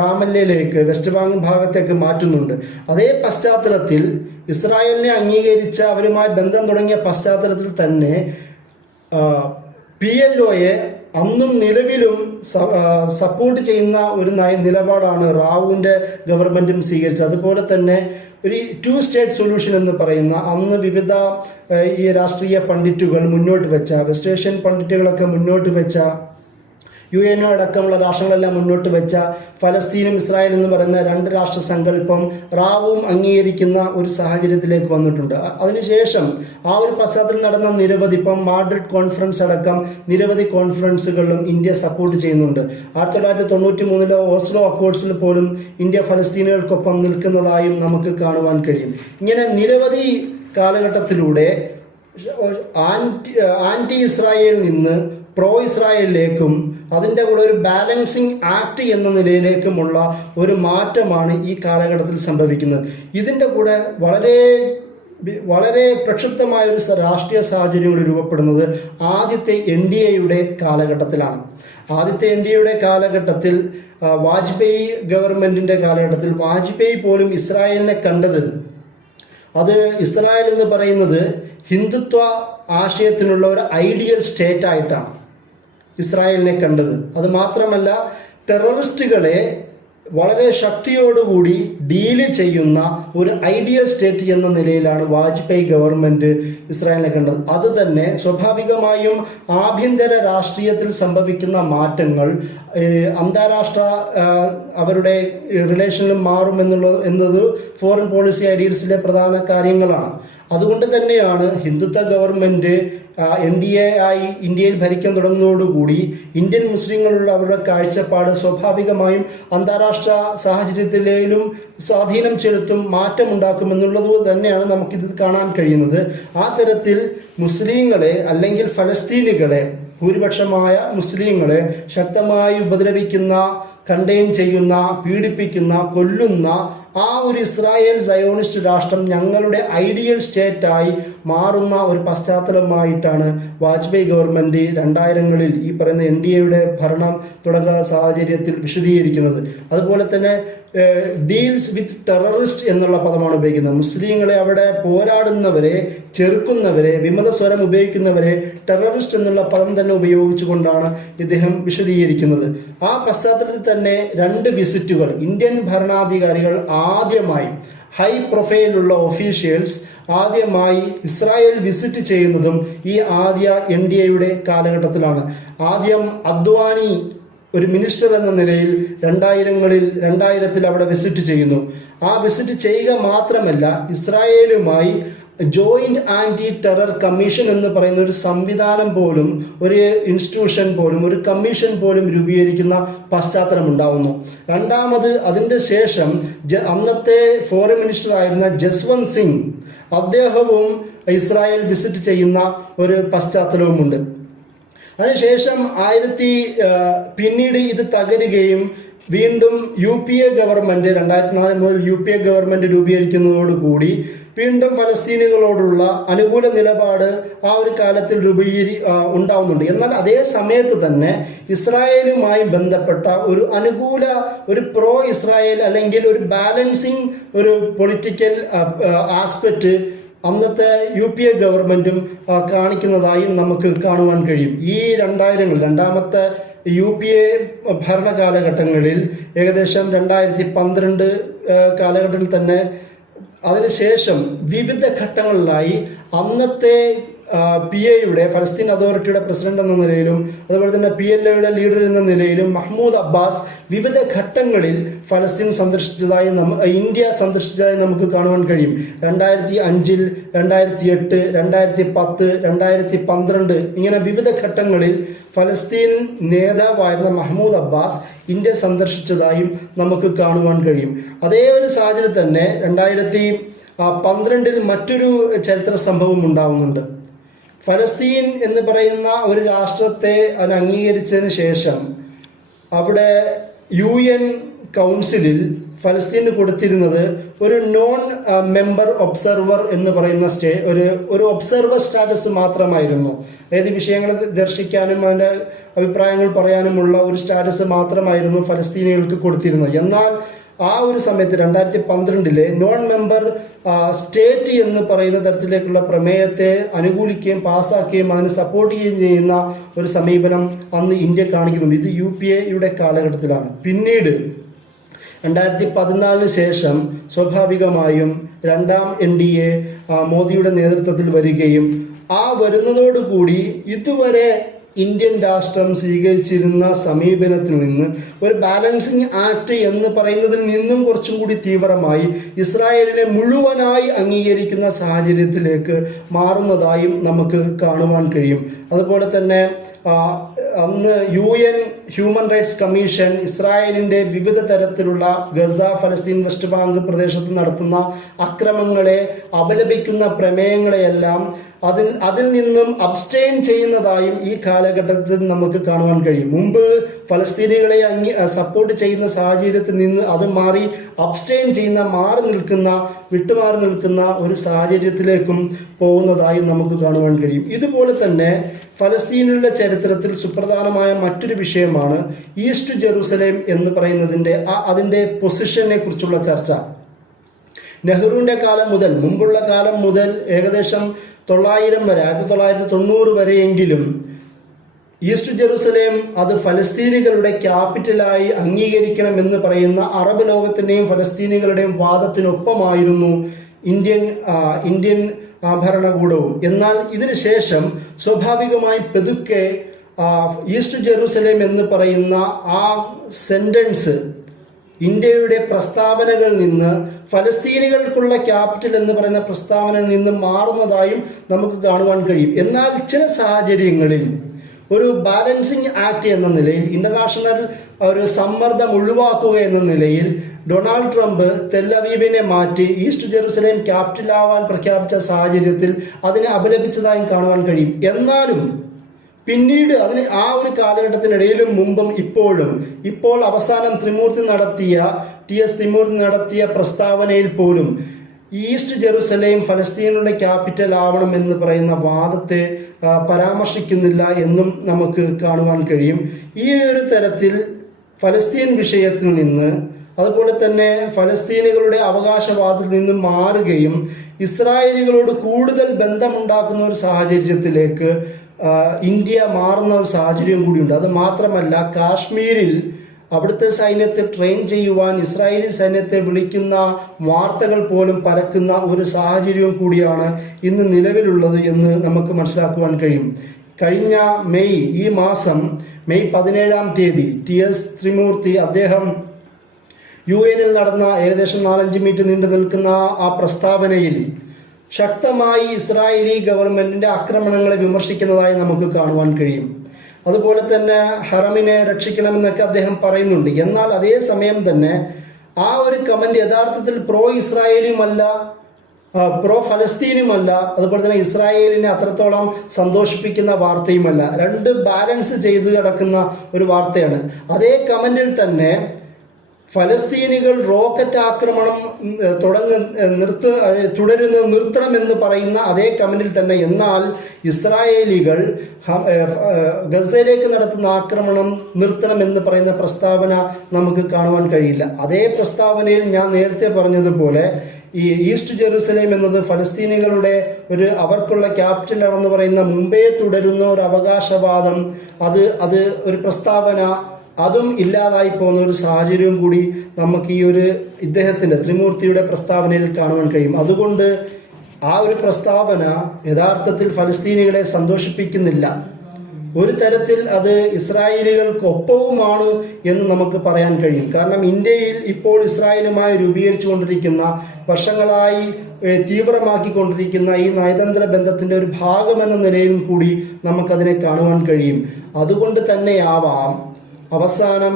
റാമല്ലയിലേക്ക്, വെസ്റ്റ് ബാങ്ക് ഭാഗത്തേക്ക് മാറ്റുന്നുണ്ട്. അതേ പശ്ചാത്തലത്തിൽ ഇസ്രായേലിനെ അംഗീകരിച്ച അവരുമായി ബന്ധം തുടങ്ങിയ പശ്ചാത്തലത്തിൽ തന്നെ PLOയെ അന്നും നിലവിലും സപ്പോർട്ട് ചെയ്യുന്ന ഒരു നിലപാടാണ് റാവുവിന്റെ ഗവൺമെന്റും സ്വീകരിച്ചത്. അതുപോലെ തന്നെ ഒരു 2 സ്റ്റേറ്റ് സൊല്യൂഷൻ എന്ന് പറയുന്ന അന്ന് വിവിധ ഈ രാഷ്ട്രീയ പണ്ഡിറ്റുകൾ മുന്നോട്ട് വെച്ച, വെസ്റ്റ് ഏഷ്യൻ പണ്ഡിറ്റുകളൊക്കെ മുന്നോട്ട് വെച്ച, UN അടക്കമുള്ള രാഷ്ട്രങ്ങളെല്ലാം മുന്നോട്ട് വെച്ച ഫലസ്തീനും ഇസ്രായേൽ എന്ന് പറയുന്ന 2 രാഷ്ട്ര സങ്കല്പം റാവുവും അംഗീകരിക്കുന്ന ഒരു സാഹചര്യത്തിലേക്ക് വന്നിട്ടുണ്ട്. അതിനുശേഷം ആ ഒരു പശ്ചാത്തലത്തിൽ നടന്ന നിരവധി, ഇപ്പം മാഡ്രിഡ് കോൺഫറൻസ് അടക്കം നിരവധി കോൺഫറൻസുകളിലും ഇന്ത്യ സപ്പോർട്ട് ചെയ്യുന്നുണ്ട്. 1993 ഓസ്ലോ അക്കോർഡ്സിൽ പോലും ഇന്ത്യ ഫലസ്തീനുകൾക്കൊപ്പം നിൽക്കുന്നതായും നമുക്ക് കാണുവാൻ കഴിയും. ഇങ്ങനെ നിരവധി കാലഘട്ടത്തിലൂടെ ആന്റി ഇസ്രായേൽ നിന്ന് പ്രോ ഇസ്രായേലിലേക്കും അതിൻ്റെ കൂടെ ഒരു ബാലൻസിങ് ആക്ട് എന്ന നിലയിലേക്കുമുള്ള ഒരു മാറ്റമാണ് ഈ കാലഘട്ടത്തിൽ സംഭവിക്കുന്നത്. ഇതിൻ്റെ കൂടെ വളരെ പ്രക്ഷുബ്ധമായ ഒരു രാഷ്ട്രീയ സാഹചര്യം കൂടി രൂപപ്പെടുന്നത് ആദ്യത്തെ NDAയുടെ കാലഘട്ടത്തിലാണ്. ആദ്യത്തെ NDAയുടെ കാലഘട്ടത്തിൽ വാജ്പേയി ഗവൺമെന്റിന്റെ കാലഘട്ടത്തിൽ വാജ്പേയി പോലും ഇസ്രായേലിനെ കണ്ടത്, അത് ഇസ്രായേൽ എന്ന് പറയുന്നത് ഹിന്ദുത്വ ആശയത്തിനുള്ള ഒരു ഐഡിയൽ സ്റ്റേറ്റ് ആയിട്ടാണ് ഇസ്രായേലിനെ കണ്ടത്. അത് മാത്രമല്ല, ടെററിസ്റ്റുകളെ വളരെ ശക്തിയോടുകൂടി ഡീല് ചെയ്യുന്ന ഒരു ഐഡിയൽ സ്റ്റേറ്റ് എന്ന നിലയിലാണ് വാജ്പേയി ഗവൺമെന്റ് ഇസ്രായേലിനെ കണ്ടത്. അത് തന്നെ സ്വാഭാവികമായും ആഭ്യന്തര രാഷ്ട്രീയത്തിൽ സംഭവിക്കുന്ന മാറ്റങ്ങൾ അന്താരാഷ്ട്ര അവരുടെ റിലേഷനിലും മാറും എന്നത് ഫോറിൻ പോളിസി ഐഡിയൽസിലെ പ്രധാന കാര്യങ്ങളാണ്. അതുകൊണ്ട് തന്നെയാണ് ഹിന്ദുത്വ ഗവൺമെന്റ് NDA ആയി ഇന്ത്യയിൽ ഭരിക്കാൻ തുടങ്ങുന്നതോടുകൂടി ഇന്ത്യൻ മുസ്ലിങ്ങളുള്ള അവരുടെ കാഴ്ചപ്പാട് സ്വാഭാവികമായും അന്താരാഷ്ട്ര സാഹചര്യത്തിലും സ്വാധീനം ചെലുത്തും, മാറ്റമുണ്ടാക്കുമെന്നുള്ളത് തന്നെയാണ് നമുക്കിത് കാണാൻ കഴിയുന്നത്. ആ തരത്തിൽ മുസ്ലിങ്ങളെ അല്ലെങ്കിൽ ഫലസ്തീനികളെ, ഭൂരിപക്ഷമായ മുസ്ലിങ്ങളെ ശക്തമായി ഉപദ്രവിക്കുന്ന, കണ്ടെയ്ൻ ചെയ്യുന്ന, പീഡിപ്പിക്കുന്ന, കൊല്ലുന്ന ആ ഒരു ഇസ്രായേൽ സയോണിസ്റ്റ് രാഷ്ട്രം ഞങ്ങളുടെ ഐഡിയൽ സ്റ്റേറ്റായി മാറുന്ന ഒരു പശ്ചാത്തലമായിട്ടാണ് വാജ്പേയി ഗവൺമെന്റ് 2000കളിൽ ഈ പറയുന്ന NDAയുടെ ഭരണം തുടങ്ങുന്ന സാഹചര്യത്തിൽ വിശദീകരിക്കുന്നത്. അതുപോലെ തന്നെ ഡീൽസ് വിത്ത് ടെററിസ്റ്റ് എന്നുള്ള പദമാണ് ഉപയോഗിക്കുന്നത്. മുസ്ലിങ്ങളെ അവിടെ പോരാടുന്നവരെ, ചെറുക്കുന്നവരെ, വിമത സ്വരം ഉപയോഗിക്കുന്നവരെ ടെററിസ്റ്റ് എന്നുള്ള പദം തന്നെ ഉപയോഗിച്ചുകൊണ്ടാണ് ഇദ്ദേഹം വിശദീകരിക്കുന്നത്. ആ പശ്ചാത്തലത്തിൽ തന്നെ 2 വിസിറ്റുകൾ ഇന്ത്യൻ ഭരണാധികാരികൾ ആദ്യമായി, ഹൈ പ്രൊഫൈലുള്ള ഒഫീഷ്യൽസ് ആദ്യമായി ഇസ്രായേൽ വിസിറ്റ് ചെയ്യുന്നതും ഈ ആദ്യ NDAയുടെ കാലഘട്ടത്തിലാണ്. ആദ്യം അദ്വാനി ഒരു മിനിസ്റ്റർ എന്ന നിലയിൽ 2000ത്തിൽ അവിടെ വിസിറ്റ് ചെയ്യുന്നു. ആ വിസിറ്റ് ചെയ്യുക മാത്രമല്ല, ഇസ്രായേലുമായി ജോയിന്റ് ആന്റി ടെറർ കമ്മീഷൻ എന്ന് പറയുന്ന ഒരു സംവിധാനം പോലും, ഒരു ഇൻസ്റ്റിറ്റ്യൂഷൻ പോലും, ഒരു കമ്മീഷൻ പോലും രൂപീകരിക്കുന്ന പശ്ചാത്തലം ഉണ്ടാവുന്നു. രണ്ടാമത്, അതിന്റെ ശേഷം അന്നത്തെ ഫോറിൻ മിനിസ്റ്റർ ആയിരുന്ന ജസ്വന്ത് സിംഗ് അദ്ദേഹവും ഇസ്രായേൽ വിസിറ്റ് ചെയ്യുന്ന ഒരു പശ്ചാത്തലവുമുണ്ട്. അതിനുശേഷം പിന്നീട് ഇത് തകരുകയും വീണ്ടും UPA ഗവൺമെന്റ് 2004 മുതൽ UPA ഗവൺമെന്റ് രൂപീകരിക്കുന്നതോടുകൂടി വീണ്ടും ഫലസ്തീനികളോടുള്ള അനുകൂല നിലപാട് ആ ഒരു കാലത്തിൽ ഉണ്ടാവുന്നുണ്ട്. എന്നാൽ അതേ സമയത്ത് തന്നെ ഇസ്രായേലുമായി ബന്ധപ്പെട്ട ഒരു പ്രോ ഇസ്രായേൽ അല്ലെങ്കിൽ ഒരു ബാലൻസിങ് ഒരു പൊളിറ്റിക്കൽ ആസ്പെക്ട് അന്നത്തെ UPA ഗവൺമെന്റും കാണിക്കുന്നതായും നമുക്ക് കാണുവാൻ കഴിയും. ഈ രണ്ടാമത്തെ UPA ഭരണ കാലഘട്ടങ്ങളിൽ ഏകദേശം 2012 കാലഘട്ടത്തിൽ തന്നെ അതിനുശേഷം വിവിധ ഘട്ടങ്ങളിലായി അന്നത്തെ PAയുടെ ഫലസ്തീൻ അതോറിറ്റിയുടെ പ്രസിഡന്റ് എന്ന നിലയിലും അതുപോലെ തന്നെ PLOയുടെ ലീഡർ എന്ന നിലയിലും മഹ്മൂദ് അബ്ബാസ് വിവിധ ഘട്ടങ്ങളിൽ ഫലസ്തീൻ ഇന്ത്യ സന്ദർശിച്ചതായി നമുക്ക് കാണുവാൻ കഴിയും. 2005, 2008, 2010, 2012 ഇങ്ങനെ വിവിധ ഘട്ടങ്ങളിൽ ഫലസ്തീൻ നേതാവായിരുന്ന മഹ്മൂദ് അബ്ബാസ് ഇന്ത്യ സന്ദർശിച്ചതായും നമുക്ക് കാണുവാൻ കഴിയും. അതേ ഒരു സാഹചര്യം തന്നെ 2012 മറ്റൊരു ചരിത്ര സംഭവം ഉണ്ടാവുന്നുണ്ട്. ഫലസ്തീൻ എന്ന് പറയുന്ന ഒരു രാഷ്ട്രത്തെ അത് അംഗീകരിച്ചതിന് ശേഷം അവിടെ UN കൗൺസിലിൽ ഫലസ്തീന് കൊടുത്തിരുന്നത് ഒരു നോൺ മെമ്പർ ഒബ്സർവർ എന്ന് പറയുന്ന ഒരു ഒബ്സർവർ സ്റ്റാറ്റസ് മാത്രമായിരുന്നു. ഏത് വിഷയങ്ങൾ ദർശിക്കാനും അതിൻ്റെ അഭിപ്രായങ്ങൾ പറയാനുമുള്ള ഒരു സ്റ്റാറ്റസ് മാത്രമായിരുന്നു ഫലസ്തീനികൾക്ക് കൊടുത്തിരുന്നത്. എന്നാൽ ആ ഒരു സമയത്ത് 2012 നോൺ മെമ്പർ സ്റ്റേറ്റ് എന്ന് പറയുന്ന തരത്തിലേക്കുള്ള പ്രമേയത്തെ അനുകൂലിക്കുകയും പാസ്സാക്കുകയും അതിന് സപ്പോർട്ട് ചെയ്യുകയും ചെയ്യുന്ന ഒരു സമീപനം അന്ന് ഇന്ത്യ കാണിക്കുന്നുണ്ട്. ഇത് UPAയുടെ കാലഘട്ടത്തിലാണ്. പിന്നീട് 2014 ശേഷം സ്വാഭാവികമായും രണ്ടാം NDA മോദിയുടെ നേതൃത്വത്തിൽ വരികയും വരുന്നതോടുകൂടി ഇതുവരെ ഇന്ത്യൻ രാഷ്ട്രം സ്വീകരിച്ചിരുന്ന സമീപനത്തിൽ നിന്ന് ഒരു ബാലൻസിങ് ആക്ട് എന്ന് പറയുന്നതിൽ നിന്നും കുറച്ചും കൂടി തീവ്രമായി ഇസ്രായേലിനെ മുഴുവനായി അംഗീകരിക്കുന്ന സാഹചര്യത്തിലേക്ക് മാറുന്നതായും നമുക്ക് കാണുവാൻ കഴിയും. അതുപോലെ തന്നെ അന്ന് UN ഹ്യൂമൻ റൈറ്റ്സ് കമ്മീഷൻ ഇസ്രായേലിന്റെ വിവിധ തരത്തിലുള്ള ഗസ, ഫലസ്തീൻ, വെസ്റ്റ് ബാങ്ക് പ്രദേശത്ത് നടത്തുന്ന അക്രമങ്ങളെ അപലപിക്കുന്ന പ്രമേയങ്ങളെയെല്ലാം അതിൽ നിന്നും അബ്സ്റ്റെയിൻ ചെയ്യുന്നതായും ഈ കാലഘട്ടത്തിൽ നമുക്ക് കാണുവാൻ കഴിയും. മുമ്പ് ഫലസ്തീനികളെ സപ്പോർട്ട് ചെയ്യുന്ന സാഹചര്യത്തിൽ നിന്ന് അത് മാറി അബ്സ്റ്റെയിൻ ചെയ്യുന്ന വിട്ടുമാറി നിൽക്കുന്ന ഒരു സാഹചര്യത്തിലേക്കും പോകുന്നതായും നമുക്ക് കാണുവാൻ കഴിയും. ഇതുപോലെ തന്നെ ഫലസ്തീനിലുള്ള ചരിത്രത്തിൽ സുപ്രധാനമായ മറ്റൊരു വിഷയമാണ് ഈസ്റ്റ് ജെറൂസലേം എന്ന് പറയുന്നതിന്റെ അതിന്റെ പൊസിഷനെ കുറിച്ചുള്ള ചർച്ച. നെഹ്റുവിന്റെ കാലം മുതൽ, മുമ്പുള്ള കാലം മുതൽ ഏകദേശം 900 വരെ, 1990 വരെയെങ്കിലും ഈസ്റ്റ് ജെറൂസലേം അത് ഫലസ്തീനികളുടെ ക്യാപിറ്റലായി അംഗീകരിക്കണം എന്ന് പറയുന്ന അറബ് ലോകത്തിന്റെയും ഫലസ്തീനികളുടെയും വാദത്തിനൊപ്പമായിരുന്നു ഇന്ത്യൻ ഭരണകൂടവും. എന്നാൽ ഇതിനുശേഷം സ്വാഭാവികമായി പെതുക്കെ ഈസ്റ്റ് ജെറൂസലേം എന്ന് പറയുന്ന ആ സെന്റൻസ് ഇന്ത്യയുടെ പ്രസ്താവനകളിൽ നിന്ന് ഫലസ്തീനികൾക്കുള്ള ക്യാപിറ്റൽ എന്ന് പറയുന്ന പ്രസ്താവനയിൽ നിന്ന് മാറുന്നതായും നമുക്ക് കാണുവാൻ കഴിയും. എന്നാൽ ചില സാഹചര്യങ്ങളിൽ ഒരു ബാലൻസിങ് ആക്ട് എന്ന നിലയിൽ, ഇന്റർനാഷണൽ ഒരു സമ്മർദ്ദം ഒഴിവാക്കുക എന്ന നിലയിൽ ഡൊണാൾഡ് ട്രംപ് തെല്ലവീവിനെ മാറ്റി ഈസ്റ്റ് ജെറൂസലേം ക്യാപിറ്റൽ ആവാൻ പ്രഖ്യാപിച്ച സാഹചര്യത്തിൽ അതിനെ അപലപിച്ചതായും കാണുവാൻ കഴിയും. എന്നാലും പിന്നീട് ആ ഒരു കാലഘട്ടത്തിനിടയിലും മുമ്പും ഇപ്പോൾ അവസാനം TS തിമൂർത്തി നടത്തിയ പ്രസ്താവനയിൽ പോലും ഈസ്റ്റ് ജെറൂസലേം ഫലസ്തീനുടെ ക്യാപിറ്റൽ ആവണം എന്ന് പറയുന്ന വാദത്തെ പരാമർശിക്കുന്നില്ല എന്നും നമുക്ക് കാണുവാൻ കഴിയും. ഈ ഒരു തരത്തിൽ ഫലസ്തീൻ വിഷയത്തിൽ നിന്ന്, അതുപോലെ തന്നെ ഫലസ്തീനികളുടെ അവകാശവാദത്തിൽ നിന്ന് മാറുകയും ഇസ്രായേലികളോട് കൂടുതൽ ബന്ധമുണ്ടാക്കുന്ന ഒരു സാഹചര്യത്തിലേക്ക് ഇന്ത്യ മാറുന്ന ഒരു സാഹചര്യം കൂടിയുണ്ട്. അത് മാത്രമല്ല, കാശ്മീരിൽ അവിടുത്തെ സൈന്യത്തെ ട്രെയിൻ ചെയ്യുവാൻ ഇസ്രായേലി സൈന്യത്തെ വിളിക്കുന്ന വാർത്തകൾ പോലും പരക്കുന്ന ഒരു സാഹചര്യവും കൂടിയാണ് ഇന്ന് നിലവിലുള്ളത് എന്ന് നമുക്ക് മനസ്സിലാക്കുവാൻ കഴിയും. കഴിഞ്ഞ ഈ മാസം മെയ് 17 TS ത്രിമൂർത്തി അദ്ദേഹം UN നടന്ന ഏകദേശം 4-5 മിനിറ്റ് നീണ്ടു നിൽക്കുന്ന ആ പ്രസ്താവനയിൽ ശക്തമായി ഇസ്രായേലി ഗവൺമെന്റിന്റെ ആക്രമണങ്ങളെ വിമർശിക്കുന്നതായി നമുക്ക് കാണുവാൻ കഴിയും. അതുപോലെ തന്നെ ഹറമിനെ രക്ഷിക്കണമെന്നൊക്കെ അദ്ദേഹം പറയുന്നുണ്ട്. എന്നാൽ അതേ സമയം തന്നെ ആ ഒരു കമന്റ് യഥാർത്ഥത്തിൽ പ്രോ ഇസ്രായേലുമല്ല, പ്രോ ഫലസ്തീനുമല്ല, അതുപോലെ തന്നെ ഇസ്രായേലിനെ അത്രത്തോളം സന്തോഷിപ്പിക്കുന്ന വാർത്തയുമല്ല. രണ്ട് ബാലൻസ് ചെയ്ത് കിടക്കുന്ന ഒരു വാർത്തയാണ്. അതേ കമന്റിൽ തന്നെ ഫലസ്തീനികൾ റോക്കറ്റ് ആക്രമണം നിർത്തണമെന്ന് പറയുന്ന അതേ കമന്റിൽ തന്നെ എന്നാൽ ഇസ്രായേലികൾ ഗസയിലേക്ക് നടത്തുന്ന ആക്രമണം നിർത്തണമെന്ന് പറയുന്ന പ്രസ്താവന നമുക്ക് കാണുവാൻ കഴിയില്ല. അതേ പ്രസ്താവനയിൽ ഞാൻ നേരത്തെ പറഞ്ഞതുപോലെ ഈ ഈസ്റ്റ് ജെറുസലേം എന്നത് ഫലസ്തീനികളുടെ അവർക്കുള്ള ക്യാപിറ്റലാണെന്ന് പറയുന്ന മുമ്പേ തുടരുന്ന ഒരു അവകാശവാദം, അത് ഒരു പ്രസ്താവന, അതും ഇല്ലാതായി പോകുന്ന ഒരു സാഹചര്യവും കൂടി നമുക്ക് ഈ ഇദ്ദേഹത്തിന്റെ ത്രിമൂർത്തിയുടെ പ്രസ്താവനയിൽ കാണുവാൻ കഴിയും. അതുകൊണ്ട് ആ ഒരു പ്രസ്താവന യഥാർത്ഥത്തിൽ ഫലസ്തീനികളെ സന്തോഷിപ്പിക്കുന്നില്ല. ഒരു തരത്തിൽ അത് ഇസ്രായേലികൾക്കൊപ്പവുമാണ് എന്ന് നമുക്ക് പറയാൻ കഴിയും. കാരണം ഇന്ത്യയിൽ ഇപ്പോൾ ഇസ്രായേലുമായി രൂപീകരിച്ചുകൊണ്ടിരിക്കുന്ന, വർഷങ്ങളായി തീവ്രമാക്കിക്കൊണ്ടിരിക്കുന്ന ഈ നയതന്ത്ര ബന്ധത്തിന്റെ ഒരു ഭാഗമെന്ന നിലയിലും കൂടി നമുക്കതിനെ കാണുവാൻ കഴിയും. അതുകൊണ്ട് തന്നെയാവാം അവസാനം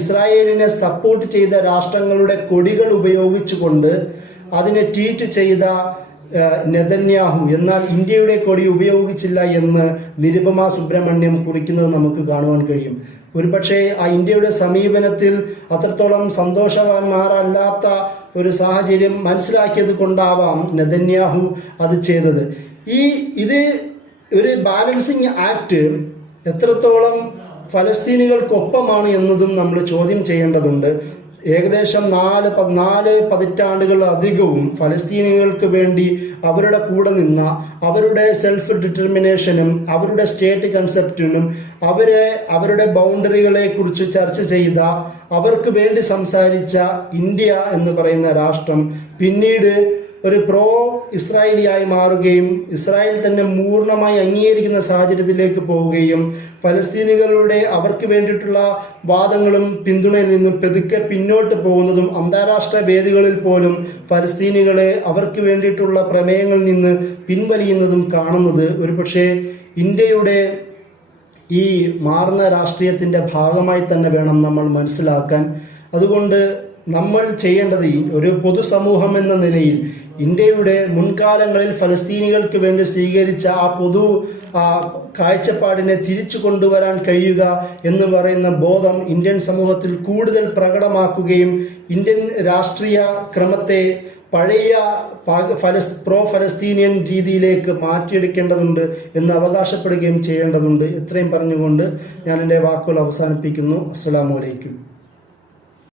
ഇസ്രായേലിനെ സപ്പോർട്ട് ചെയ്ത രാഷ്ട്രങ്ങളുടെ കൊടികൾ ഉപയോഗിച്ചുകൊണ്ട് അതിനെ ട്വീറ്റ് ചെയ്ത നെതന്യാഹു എന്നാൽ ഇന്ത്യയുടെ കൊടി ഉപയോഗിച്ചില്ല എന്ന് നിരുപമ സുബ്രഹ്മണ്യം കുറിക്കുന്നത് നമുക്ക് കാണുവാൻ കഴിയും. ഒരുപക്ഷെ ആ ഇന്ത്യയുടെ സമീപനത്തിൽ അത്രത്തോളം സന്തോഷവാന്മാരല്ലാത്ത ഒരു സാഹചര്യം മനസ്സിലാക്കിയത് കൊണ്ടാവാം നെതന്യാഹു അത് ചെയ്തത്. ഇത് ഒരു ബാലൻസിങ് ആക്ട് എത്രത്തോളം ഫലസ്തീനികൾക്കൊപ്പമാണ് എന്നതും നമ്മൾ ചോദ്യം ചെയ്യേണ്ടതുണ്ട്. ഏകദേശം 4 പതിറ്റാണ്ടുകളധികവും ഫലസ്തീനികൾക്ക് വേണ്ടി അവരുടെ കൂടെ നിന്ന, അവരുടെ സെൽഫ് ഡിറ്റർമിനേഷനും അവരുടെ സ്റ്റേറ്റ് കൺസെപ്റ്റിനും അവരുടെ ബൗണ്ടറികളെ കുറിച്ച് ചർച്ച ചെയ്ത, അവർക്ക് വേണ്ടി സംസാരിച്ച ഇന്ത്യ എന്ന് പറയുന്ന രാഷ്ട്രം പിന്നീട് ഒരു പ്രോ ഇസ്രായേലിയായി മാറുകയും ഇസ്രായേൽ തന്നെ പൂർണ്ണമായി അംഗീകരിക്കുന്ന സാഹചര്യത്തിലേക്ക് പോവുകയും ഫലസ്തീനികളുടെ അവർക്ക് വേണ്ടിയിട്ടുള്ള വാദങ്ങളും പിന്തുണയിൽ നിന്നും പെതുക്കെ പിന്നോട്ട് പോകുന്നതും അന്താരാഷ്ട്ര വേദികളിൽ പോലും ഫലസ്തീനികളെ അവർക്ക് വേണ്ടിയിട്ടുള്ള പ്രമേയങ്ങളിൽ നിന്ന് പിൻവലിയുന്നതും കാണുന്നത് ഒരുപക്ഷെ ഇന്ത്യയുടെ ഈ മാറുന്ന രാഷ്ട്രീയത്തിന്റെ ഭാഗമായി തന്നെ വേണം നമ്മൾ മനസ്സിലാക്കാൻ. അതുകൊണ്ട് നമ്മൾ ചെയ്യേണ്ടത് ഒരു പൊതുസമൂഹം എന്ന നിലയിൽ ഇന്ത്യയുടെ മുൻകാലങ്ങളിൽ ഫലസ്തീനികൾക്ക് വേണ്ടി സ്വീകരിച്ച ആ കാഴ്ചപ്പാടിനെ തിരിച്ചു കൊണ്ടുവരാൻ കഴിയുക എന്ന് പറയുന്ന ബോധം ഇന്ത്യൻ സമൂഹത്തിൽ കൂടുതൽ പ്രകടമാക്കുകയും ഇന്ത്യൻ രാഷ്ട്രീയ ക്രമത്തെ പഴയ പ്രോ ഫലസ്തീനിയൻ രീതിയിലേക്ക് മാറ്റിയെടുക്കേണ്ടതുണ്ട് എന്ന് അവകാശപ്പെടുകയും ചെയ്യേണ്ടതുണ്ട്. ഇത്രയും പറഞ്ഞുകൊണ്ട് ഞാൻ എൻ്റെ വാക്കുകൾ അവസാനിപ്പിക്കുന്നു. അസ്സലാമു അലൈക്കും.